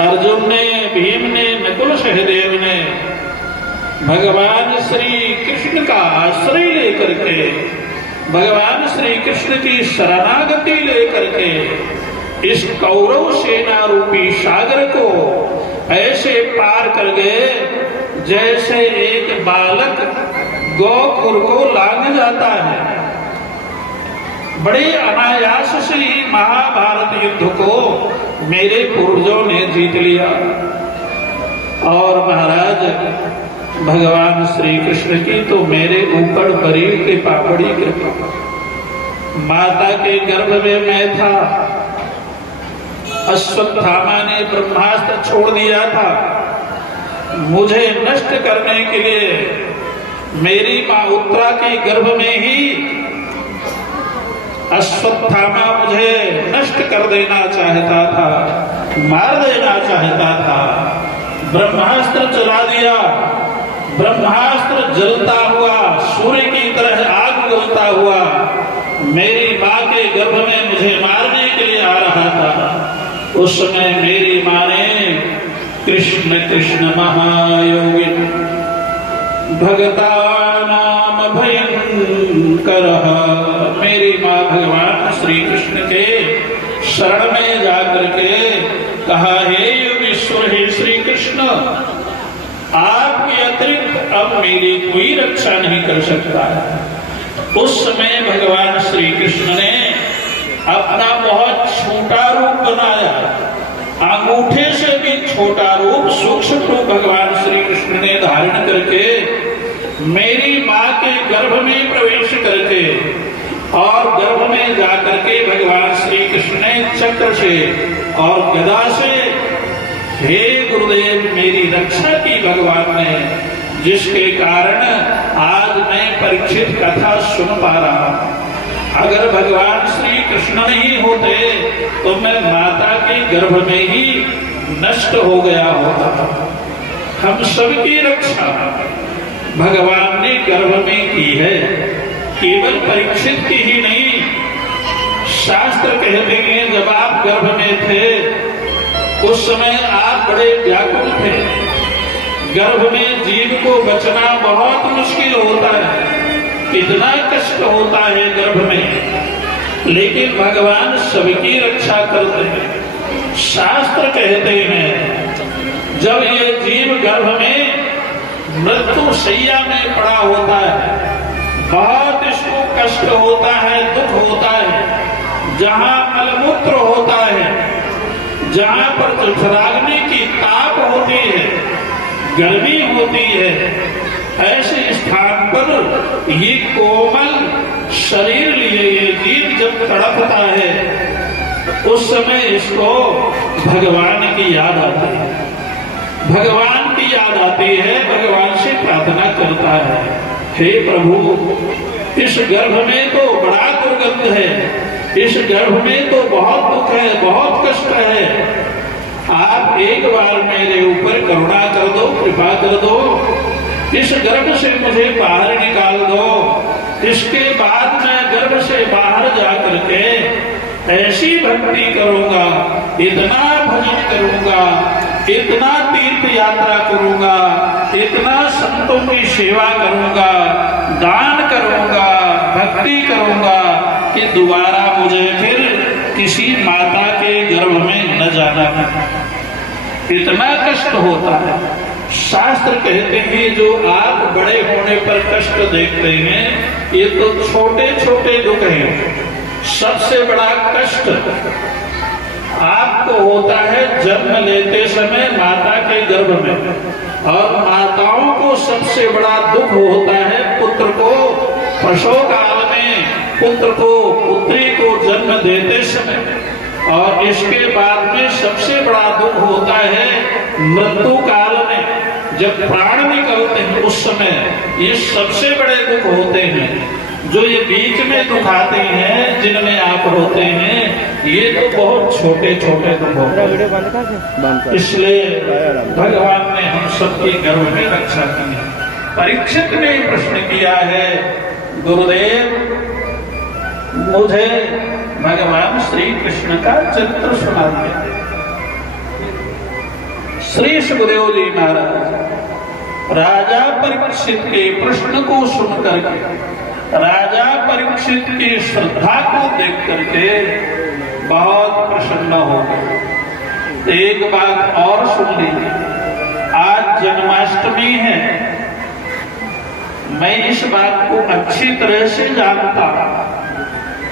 अर्जुन ने, भीम ने, नकुल सहदेव ने भगवान श्री कृष्ण का आश्रय लेकर के, भगवान श्री कृष्ण की शरणागति लेकर के इस कौरव सेना रूपी सागर को ऐसे पार कर गए जैसे एक बालक गोखुर को लांग जाता है। बड़े अनायास से ही महाभारत युद्ध को मेरे पूर्वजों ने जीत लिया। और महाराज, भगवान श्री कृष्ण की तो मेरे ऊपर बड़ी कृपा, बड़ी कृपा। माता के गर्भ में मैं था, अश्वत्थामा ने ब्रह्मास्त्र छोड़ दिया था, मुझे नष्ट करने के लिए मेरी मां उत्तरा के गर्भ में ही अश्वत्थामा मुझे नष्ट कर देना चाहता था, मार देना चाहता था। ब्रह्मास्त्र चला दिया, ब्रह्मास्त्र जलता हुआ सूर्य की तरह आग जलता हुआ मेरी मां के गर्भ में मुझे मारने के लिए आ रहा था। उस समय मेरी मां ने कृष्ण कृष्ण महायोगिन भगतानाम भयंकर, मेरी मां भगवान श्री कृष्ण के शरण में जाकर के कहा, हे योगेश्वर, हे श्री कृष्ण, आपके अतिरिक्त अब मेरी कोई रक्षा नहीं कर सकता है। उस समय भगवान श्री कृष्ण ने अपना बहुत छोटा रूप बनाया, अंगूठे से भी छोटा रूप, सूक्ष्म रूप भगवान श्री कृष्ण ने धारण करके मेरी मां के गर्भ में प्रवेश करके और गर्भ में जाकर के भगवान श्री कृष्ण ने चक्र से और गदा से, हे गुरुदेव, मेरी रक्षा की भगवान ने, जिसके कारण आज मैं परीक्षित कथा सुन पा रहा हूं। अगर भगवान श्री कृष्ण नहीं होते तो मैं माता के गर्भ में ही नष्ट हो गया होता। हम सबकी रक्षा भगवान ने गर्भ में की है, केवल परीक्षित की ही नहीं। शास्त्र कहते हैं जब आप गर्भ में थे उस समय आप बड़े व्याकुल थे। गर्भ में जीव को बचना बहुत मुश्किल होता है, कितना कष्ट होता है गर्भ में, लेकिन भगवान सबकी रक्षा करते हैं। शास्त्र कहते हैं जब ये जीव गर्भ में मृत्यु शैया में पड़ा होता है, बहुत इसको कष्ट होता है, दुख होता है। जहां मलमूत्र होता है, जहां पर थरागने की ताप होती है, गर्मी होती है, ऐसे स्थान पर ये कोमल शरीर लिए ये जीव जब तड़पता है उस समय इसको भगवान की याद आती है, भगवान की याद आती है, भगवान से प्रार्थना करता है, हे प्रभु, इस गर्भ में तो बड़ा दुर्गंध है, इस गर्भ में तो बहुत दुख है, बहुत कष्ट है। आप एक बार मेरे ऊपर करुणा कर दो, कृपा कर दो, इस गर्भ से मुझे बाहर निकाल दो। इसके बाद मैं गर्भ से बाहर जाकर के ऐसी भक्ति करूंगा, इतना भजन करूंगा, इतना तीर्थ यात्रा करूंगा, इतना संतों की सेवा करूंगा, दान करूंगा, भक्ति करूंगा कि दोबारा मुझे फिर किसी माता के गर्भ में न जाना पड़े। इतना कष्ट होता है। शास्त्र कहते हैं जो आप बड़े होने पर कष्ट देखते हैं ये तो छोटे छोटे दुख हैं। सबसे बड़ा कष्ट आपको होता है जन्म लेते समय माता के गर्भ में, और माताओं को सबसे बड़ा दुख होता है पुत्र को प्रसव काल में, पुत्र को पुत्री को जन्म देते समय, और इसके बाद में सबसे बड़ा दुख होता है मृत्यु काल में, जब प्राण निकलते हैं उस समय। ये सबसे बड़े दुख होते हैं। जो ये बीच में दुख आते हैं, जिनमें आप होते हैं, ये तो बहुत छोटे छोटे दुख होते हैं। इसलिए भगवान ने हम सबके गर्भ में रक्षा की है। परीक्षित ने प्रश्न किया है, गुरुदेव मुझे भगवान श्री कृष्ण का चित्र सुना दिया। श्री सुखदेव जी महाराज राजा परीक्षित के प्रश्न को सुनकर के, राजा परीक्षित की श्रद्धा को देख करके बहुत प्रसन्न हो गए। एक बात और सुन लीजिए, आज जन्माष्टमी है। मैं इस बात को अच्छी तरह से जानता।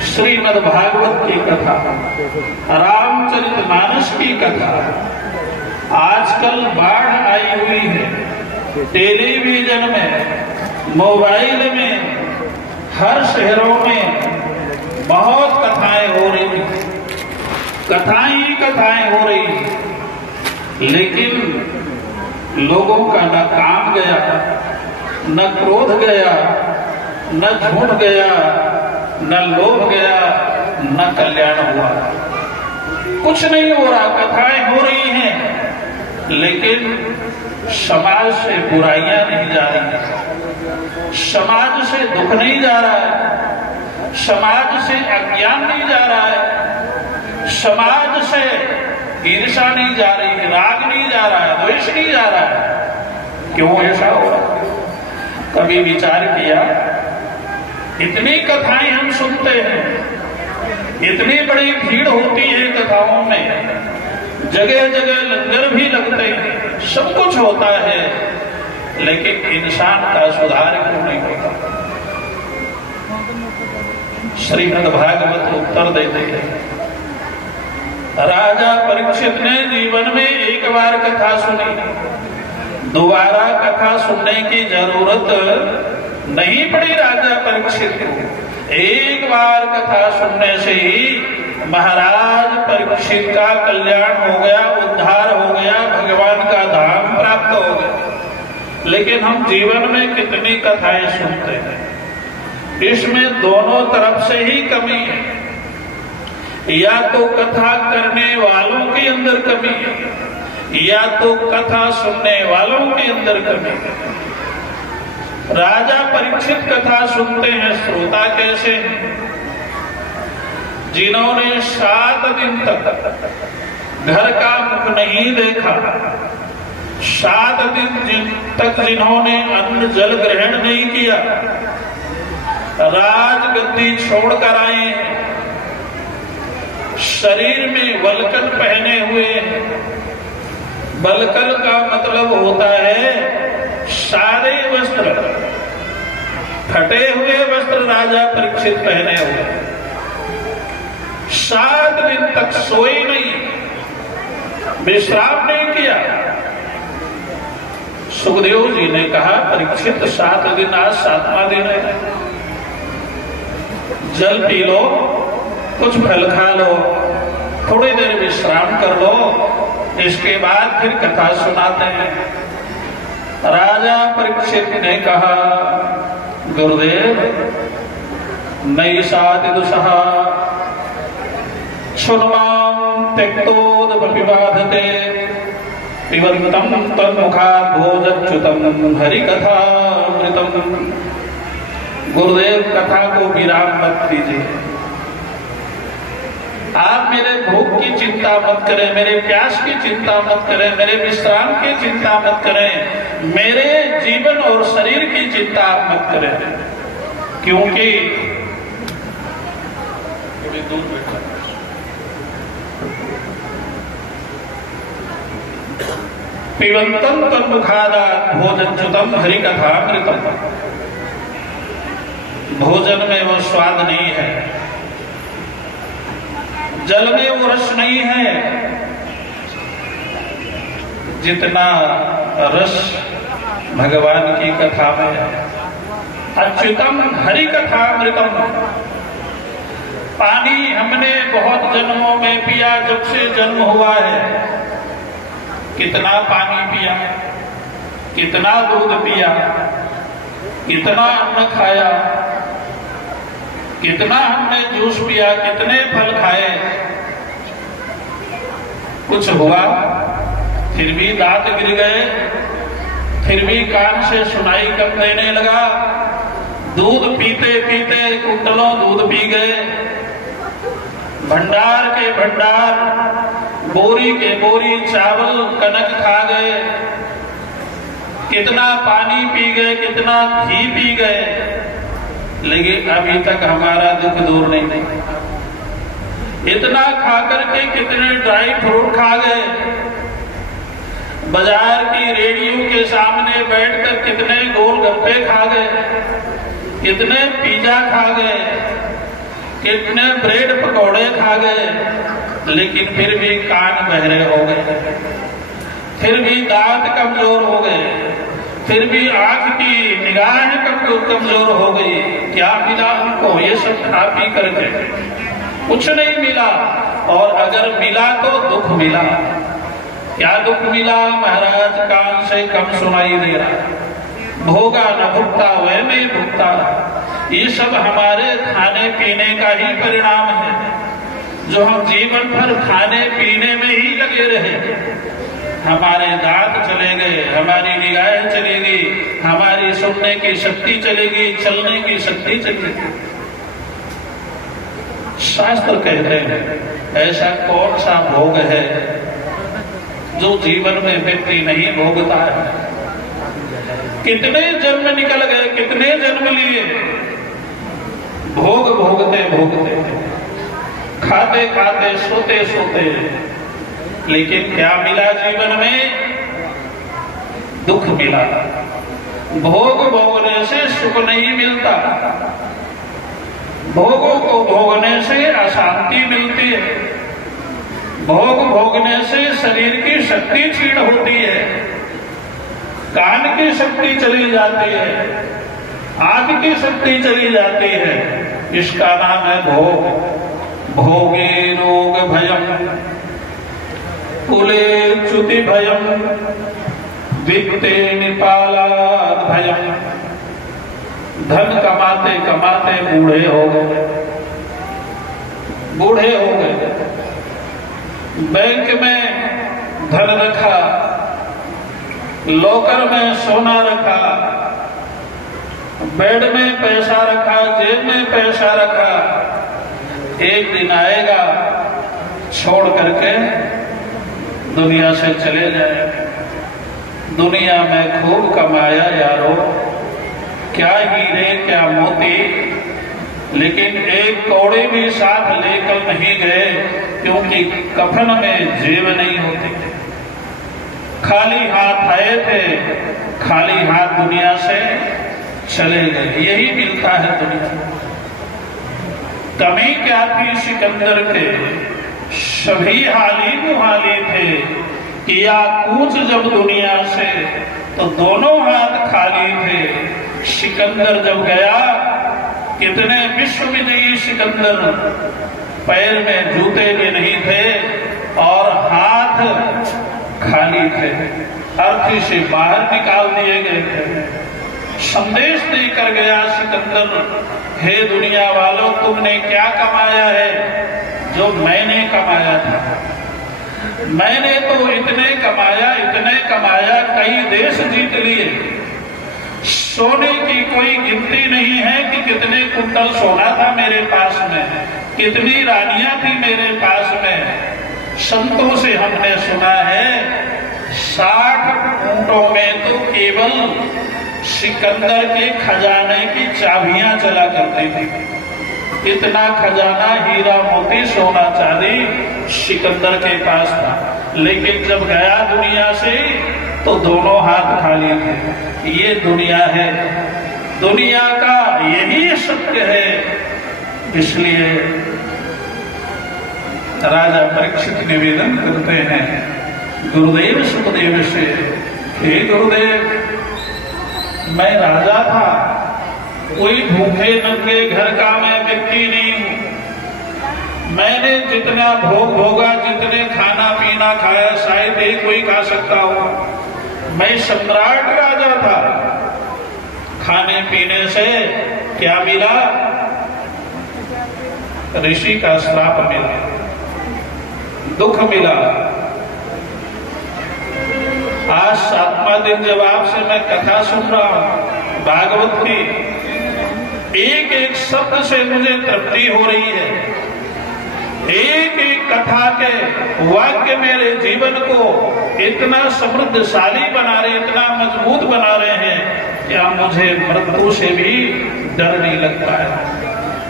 श्रीमद् भागवत की कथा, रामचरितमानस की कथा, आजकल बाढ़ आई हुई है। टेलीविजन में, मोबाइल में, हर शहरों में बहुत कथाएं हो रही, कथाएं ही कथाएं हो रही, लेकिन लोगों का न काम गया, न क्रोध गया, न झूठ गया, न लोभ गया, न कल्याण हुआ। कुछ नहीं हो रहा, कथाएं हो रही हैं, लेकिन समाज से बुराइयां नहीं जा रही, समाज से दुख नहीं जा रहा है, समाज से अज्ञान नहीं जा रहा है, समाज से ईर्ष्या नहीं जा रही है, राग नहीं जा रहा है, द्वेष नहीं जा रहा है। क्यों ऐसा हो रहा है? कभी विचार किया? इतनी कथाएं हम सुनते हैं, इतनी बड़ी भीड़ होती है कथाओं में, जगह जगह लंगर भी लगते हैं, सब कुछ होता है, लेकिन इंसान का सुधार क्यों नहीं होता? श्रीमद् भागवत उत्तर देते हैं, राजा परीक्षित ने जीवन में एक बार कथा सुनी, दोबारा कथा सुनने की जरूरत नहीं पड़ी राजा परीक्षित को। एक बार कथा सुनने से ही महाराज परीक्षित का कल्याण हो गया, उद्धार हो गया, भगवान का धाम प्राप्त हो गया। लेकिन हम जीवन में कितनी कथाएं सुनते हैं, इसमें दोनों तरफ से ही कमी है। या तो कथा करने वालों के अंदर कमी है, या तो कथा सुनने वालों के अंदर कमी है। राजा परीक्षित कथा सुनते हैं, श्रोता कैसे हैं? जिन्होंने 7 दिन तक घर का मुख नहीं देखा, 7 दिन तक जिन्होंने अन्न जल ग्रहण नहीं किया, राजगद्दी छोड़कर आए, शरीर में वल्कल पहने हुए। वल्कल का मतलब होता है सारे वस्त्र, फटे हुए वस्त्र राजा परीक्षित पहने हुए। 7 दिन तक सोए नहीं, विश्राम नहीं किया। सुखदेव जी ने कहा, परीक्षित 7 दिन, आज 7वां दिन है, जल पी लो, कुछ फल खा लो, थोड़ी देर विश्राम कर लो, इसके बाद फिर कथा सुनाते हैं। राजा परीक्षित ने कहा, गुरुदेव नई सादिदुषः क्षुण्मां त्यक्तोदपपिबाधते पिबन्तं तन्मुखात् भोजच्युतं हरिकथामृतम्। गुरुदेव कथा को विराम मत दीजिए, आप मेरे भूख की चिंता मत करें, मेरे प्यास की चिंता मत करें, मेरे विश्राम की चिंता मत करें, मेरे जीवन और शरीर की चिंता मत करें, क्योंकि पिबन्तं तन्मुखादात् भोजच्युतं हरिकथामृतम्। भोजन में वो स्वाद नहीं है, जल में वो रस नहीं है जितना रस भगवान की कथा में है। अच्युतम हरि कथा अमृतम। पानी हमने बहुत जन्मों में पिया, जब से जन्म हुआ है। कितना पानी पिया, कितना दूध पिया, कितना अन्न खाया, कितना हमने जूस पिया, कितने फल खाए, कुछ हुआ? फिर भी दांत गिर गए, फिर भी कान से सुनाई कम देने लगा। दूध पीते पीते कुंटलों दूध पी गए, भंडार के भंडार, बोरी के बोरी चावल कनक खा गए, कितना पानी पी गए, कितना घी पी गए, लेकिन अभी तक हमारा दुख दूर नहीं। इतना खा करके कितने ड्राई फ्रूट खा गए, बाजार की रेडियो के सामने बैठकर कितने गोलगप्पे खा गए, कितने पिज्जा खा गए, कितने ब्रेड पकौड़े खा गए, लेकिन फिर भी कान बहरे हो गए, फिर भी दांत कमजोर हो गए, फिर भी आंख की निगाह कमजोर हो गई। क्या मिला उनको? ये सब खा पी करके कुछ नहीं मिला, और अगर मिला तो दुख मिला। क्या दुख मिला? महाराज कान से कम सुनाई दे रहा, भोगा न भुगता वह नहीं भुगता। ये सब हमारे खाने पीने का ही परिणाम है, जो हम जीवन भर खाने पीने में ही लगे रहे। हमारे दांत चले गए, हमारी निगाहें चली गई, हमारी सुनने की शक्ति चली गई, चलने की शक्ति चली गई। शास्त्र कहते हैं ऐसा कौन सा भोग है जो जीवन में व्यक्ति नहीं भोगता है? कितने जन्म निकल गए, कितने जन्म लिए, भोग भोगते भोगते, खाते खाते, सोते सोते, लेकिन क्या मिला जीवन में? दुख मिला। भोग भोगने से सुख नहीं मिलता, भोगों को भोगने से अशांति मिलती है, भोग भोगने से शरीर की शक्ति क्षीण होती है, कान की शक्ति चली जाती है, आंख की शक्ति चली जाती है। इसका नाम है भोग। भोगे रोग भयम, कुले च्युति भयम, वित्ते निपालाद भयम। धन कमाते कमाते बूढ़े हो गए, बूढ़े हो गए, बैंक में धन रखा, लॉकर में सोना रखा, बेड में पैसा रखा, जेब में पैसा रखा, एक दिन आएगा छोड़ करके दुनिया से चले जाए। दुनिया में खूब कमाया यारो, क्या हीरे क्या मोती, लेकिन एक कौड़े भी साथ लेकर नहीं गए, क्योंकि कफन में जेब नहीं होती। खाली हाथ आए थे, खाली हाथ दुनिया से चले गए। यही मिलता है दुनिया। कमी क्या थी सिकंदर के? सभी हाली मुहाली थे, किया कूच जब दुनिया से तो दोनों हाथ खाली थे। सिकंदर जब गया, कितने विश्व विजयी सिकंदर, पैर में जूते भी नहीं थे और हाथ खाली थे, अर्थी से बाहर निकाल दिए गए थे। संदेश देकर गया सिकंदर, हे दुनिया वालों, तुमने क्या कमाया है जो मैंने कमाया था? मैंने तो इतने कमाया, कई देश जीत लिए। सोने की कोई गिनती नहीं है कि कितने कुंटल सोना था मेरे पास में, कितनी रानियां थी मेरे पास में। संतों से हमने सुना है 60 ऊंटों में तो केवल सिकंदर के खजाने की चाबियां चला करती थी। इतना खजाना, हीरा मोती, सोना चांदी सिकंदर के पास था, लेकिन जब गया दुनिया से तो दोनों हाथ खाली थे। ये दुनिया है, दुनिया का यही सत्य है। इसलिए राजा परीक्षित निवेदन करते हैं गुरुदेव सुखदेव से, हे गुरुदेव, मैं राजा था, कोई भूखे नंगे घर का मैं व्यक्ति नहीं हूं। मैंने जितना भोग भोगा, जितने खाना पीना खाया, शायद ही कोई खा सकता हो। मैं सम्राट राजा था। खाने पीने से क्या मिला? ऋषि का श्राप मिला, दुख मिला। आज 7वां दिन जब आपसे मैं कथा सुन रहा हूं भागवत की, एक एक शब्द से मुझे तृप्ति हो रही है। एक एक कथा के वाक्य मेरे जीवन को इतना समृद्धशाली बना रहे, इतना मजबूत बना रहे हैं कि अब मुझे मृत्यु से भी डर नहीं लगता है।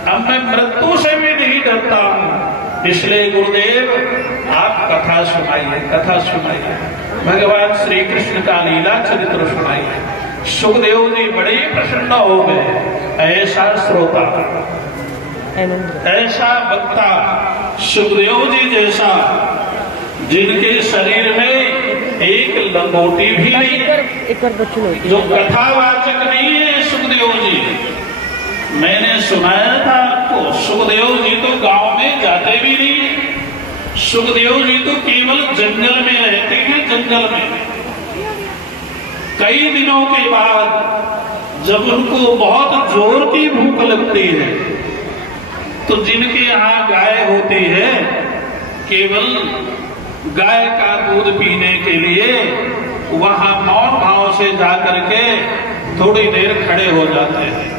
अब मैं मृत्यु से भी नहीं डरता हूं। इसलिए गुरुदेव आप कथा सुनाइए, कथा सुनाइए, भगवान श्री कृष्ण का लीला चरित्र सुनाइए। सुखदेव जी बड़े प्रसन्न हो गए। ऐसा श्रोता, ऐसा वक्ता सुखदेव जी जैसा, जिनके शरीर में एक लंगोटी भी नहीं, जो कथावाचक नहीं है सुखदेव जी। मैंने सुनाया था आपको, सुखदेव जी तो गांव में जाते भी नहीं। सुखदेव जी तो केवल जंगल में रहते हैं, जंगल में। कई दिनों के बाद जब उनको बहुत जोर की भूख लगती है, तो जिनके यहाँ गाय होती है, केवल गाय का दूध पीने के लिए वहां मौन भाव से जाकर के थोड़ी देर खड़े हो जाते हैं।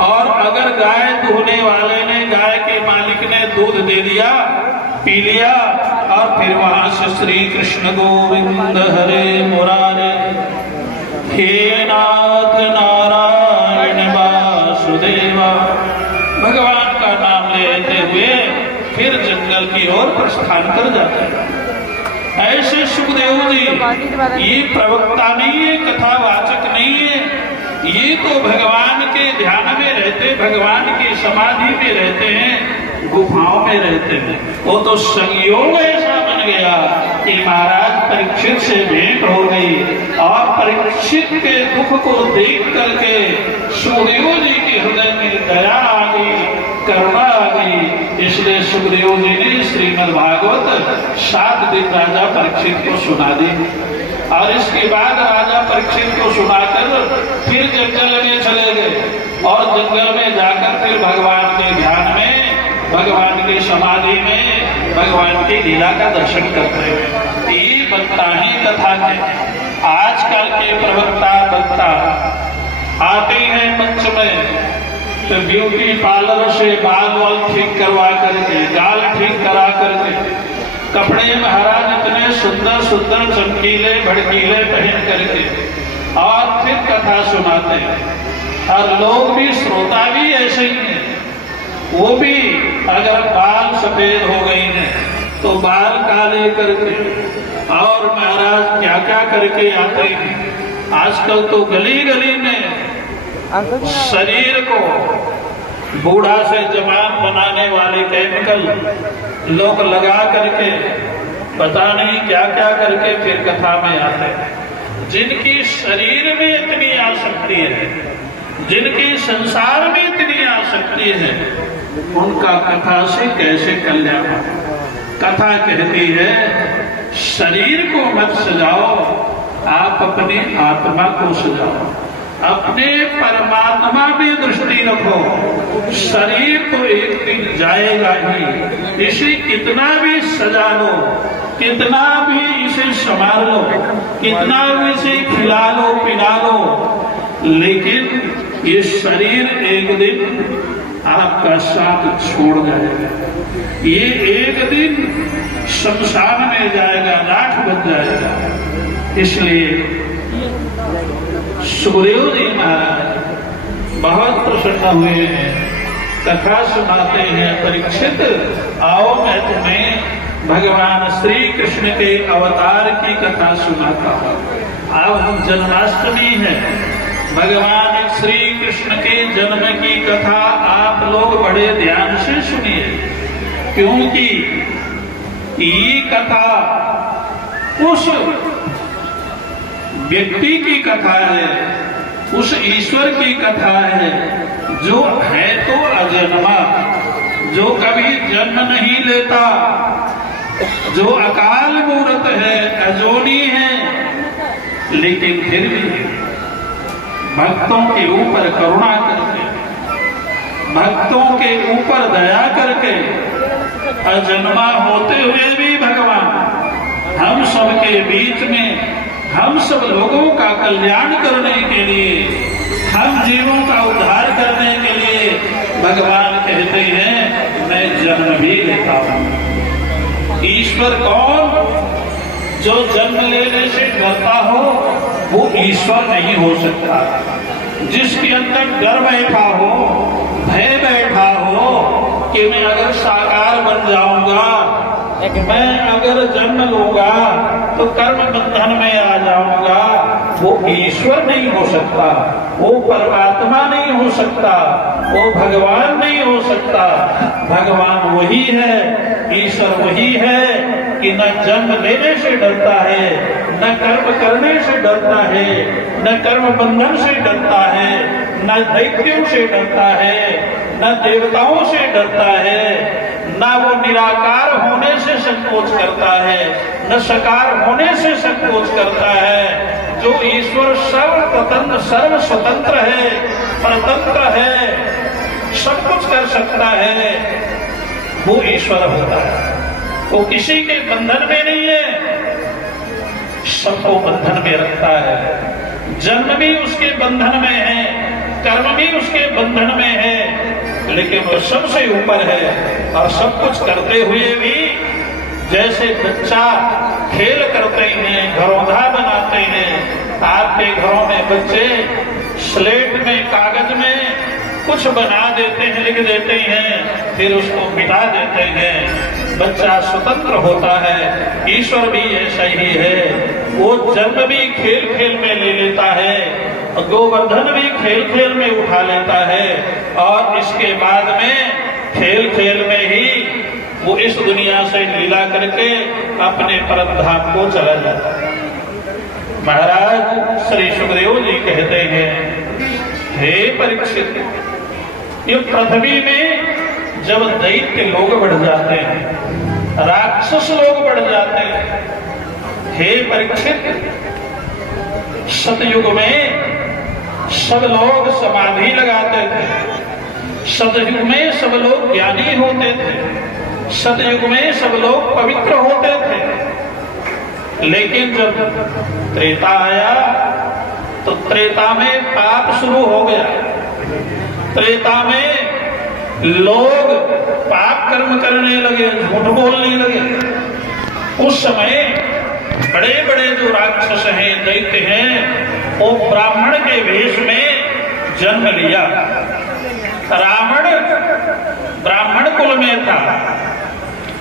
और अगर गाय दुहने वाले ने, गाय के मालिक ने दूध दे दिया, पी लिया, और फिर वहां से श्री कृष्ण गोविंद हरे मुरारे, हे नाथ नारायण वासुदेवा, भगवान का नाम लेते हुए फिर जंगल की ओर प्रस्थान कर जाते हैं। ऐसे सुखदेव जी ये प्रवक्ता नहीं है, कथावाचक नहीं है, ये तो भगवान के ध्यान में रहते, भगवान की समाधि में रहते हैं, गुफाओं में रहते हैं। वो तो संयोग ऐसा बन गया कि महाराज परीक्षित से भेंट हो गई, और परीक्षित के दुख को देख करके सुखदेव जी के हृदय में दया आ गई, करुणा आ गई। इसलिए सुखदेव जी ने श्रीमद् भागवत 7 दिन राजा परीक्षित को सुना दी। और इसके बाद राजा परीक्षित को सुनाकर फिर जंगल में चले गए, और जंगल में जाकर फिर भगवान के ध्यान में, भगवान की समाधि में, भगवान की लीला का दर्शन करते हैं। ये बनता ही कथा के। आजकल के प्रवक्ता वक्ता आते हैं मंच में, तो ब्यूटी पार्लर से बाल वाल ठीक करवा करके, गाल ठीक करा करके, कपड़े महाराज इतने सुंदर सुंदर चमकीले भड़कीले पहन करके, और फिर कथा सुनाते हैं। और लोग भी, श्रोता भी ऐसे ही हैं। वो भी अगर बाल सफेद हो गए हैं तो बाल काले करके, और महाराज क्या क्या करके आते हैं। आजकल तो गली गली में शरीर को बूढ़ा से जवान बनाने वाले केमिकल लोग लगा करके, पता नहीं क्या क्या करके फिर कथा में आते हैं। जिनकी शरीर में इतनी आसक्ति है, जिनकी संसार में इतनी आसक्ति है, उनका कथा से कैसे कल्याण? कथा कहती है शरीर को मत सजाओ, आप अपनी आत्मा को सजाओ, अपने परमात्मा में दृष्टि रखो। शरीर तो एक दिन जाएगा ही, इसे कितना भी सजा लो, कितना भी इसे संभाल लो, कितना भी इसे खिला लो पिला लो, लेकिन ये शरीर एक दिन आपका साथ छोड़ जाएगा। ये एक दिन शमशान में जाएगा, राख बन जाएगा। इसलिए सुखदेव जी महाराज बहुत प्रसन्न हुए हैं, कथा सुनाते हैं। परीक्षित, आओ मैं तुम्हें भगवान श्री कृष्ण के अवतार की कथा सुनाता हूँ। अब जन्माष्टमी है, भगवान श्री कृष्ण के जन्म की कथा आप लोग बड़े ध्यान से सुनिए, क्योंकि ये कथा उस व्यक्ति की कथा है, उस ईश्वर की कथा है जो है तो अजन्मा, जो कभी जन्म नहीं लेता, जो अकाल मूर्त है, अजोनी है, लेकिन फिर भी भक्तों के ऊपर करुणा करके, भक्तों के ऊपर दया करके, अजन्मा होते हुए भी भगवान हम सबके बीच में, हम सब लोगों का कल्याण करने के लिए, हम जीवों का उद्धार करने के लिए भगवान कहते हैं मैं जन्म भी लेता हूं। ईश्वर कौन? जो जन्म लेने से डरता हो वो ईश्वर नहीं हो सकता। जिसके अंदर डर बैठा हो, भय बैठा हो कि मैं अगर साकार बन जाऊंगा, मैं अगर जन्म लूंगा तो कर्म बंधन में आ जाऊंगा, वो ईश्वर नहीं हो सकता, वो परमात्मा नहीं हो सकता, वो भगवान नहीं हो सकता। भगवान वही है, ईश्वर वही है कि न जन्म लेने से डरता है, न कर्म करने से डरता है, न कर्म बंधन से डरता है, न दैत्यों से डरता है, न देवताओं से डरता है, न वो निराकार होने से संकोच करता है, न सकार होने से संकोच करता है। जो ईश्वर सर्व स्वतंत्र है, परतंत्र है, सब कुछ कर सकता है, वो ईश्वर होता है। वो किसी के बंधन में नहीं है, सबको बंधन में रखता है। जन्म भी उसके बंधन में है, कर्म भी उसके बंधन में है, लेकिन वो सबसे ऊपर है। और सब कुछ करते हुए भी जैसे बच्चा खेल करते हैं, घरौंधा बनाते हैं, आपके घरों में बच्चे स्लेट में, कागज में कुछ बना देते हैं, लिख देते हैं, फिर उसको मिटा देते हैं। बच्चा स्वतंत्र होता है, ईश्वर भी ऐसा ही है। वो जन्म भी खेल खेल में ले लेता है, गोवर्धन भी खेल खेल में उठा लेता है, और इसके बाद में खेल खेल में ही वो इस दुनिया से लीला करके अपने परम धाम को चला जाता है। महाराज श्री सुखदेव जी कहते हैं, हे परीक्षित, ये पृथ्वी में जब दैत्य लोग बढ़ जाते हैं, राक्षस लोग बढ़ जाते हैं, हे परीक्षित, सतयुग में सब लोग समाधि लगाते थे, सतयुग में सब लोग ज्ञानी होते थे, सतयुग में सब लोग पवित्र होते थे। लेकिन जब त्रेता आया तो त्रेता में पाप शुरू हो गया। त्रेता में लोग पाप कर्म करने लगे, झूठ बोलने लगे। उस समय बड़े बड़े जो राक्षस हैं, दैत्य हैं, वो ब्राह्मण के वेश में जन्म लिया। रावण ब्राह्मण कुल में था,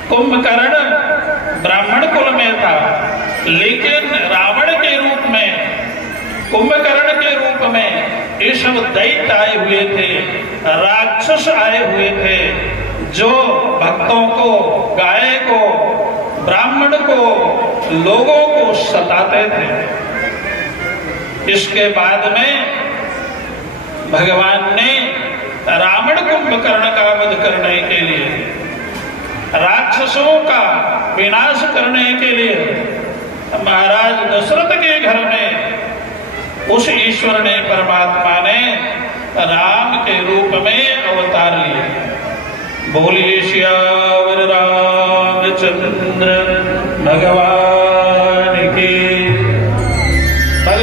कुंभकर्ण ब्राह्मण कुल में था, लेकिन रावण के रूप में, कुंभकर्ण के रूप में ये सब दैत्य आए हुए थे, राक्षस आए हुए थे, जो भक्तों को, गाय को, ब्राह्मण को, लोगों को सताते थे। इसके बाद में भगवान ने रावण कुंभकर्ण का वध करने के लिए, राक्षसों का विनाश करने के लिए महाराज दशरथ के घर में उस ईश्वर ने, परमात्मा ने राम के रूप में अवतार लिए। बोलिए श्यावर रामचंद्र भगवान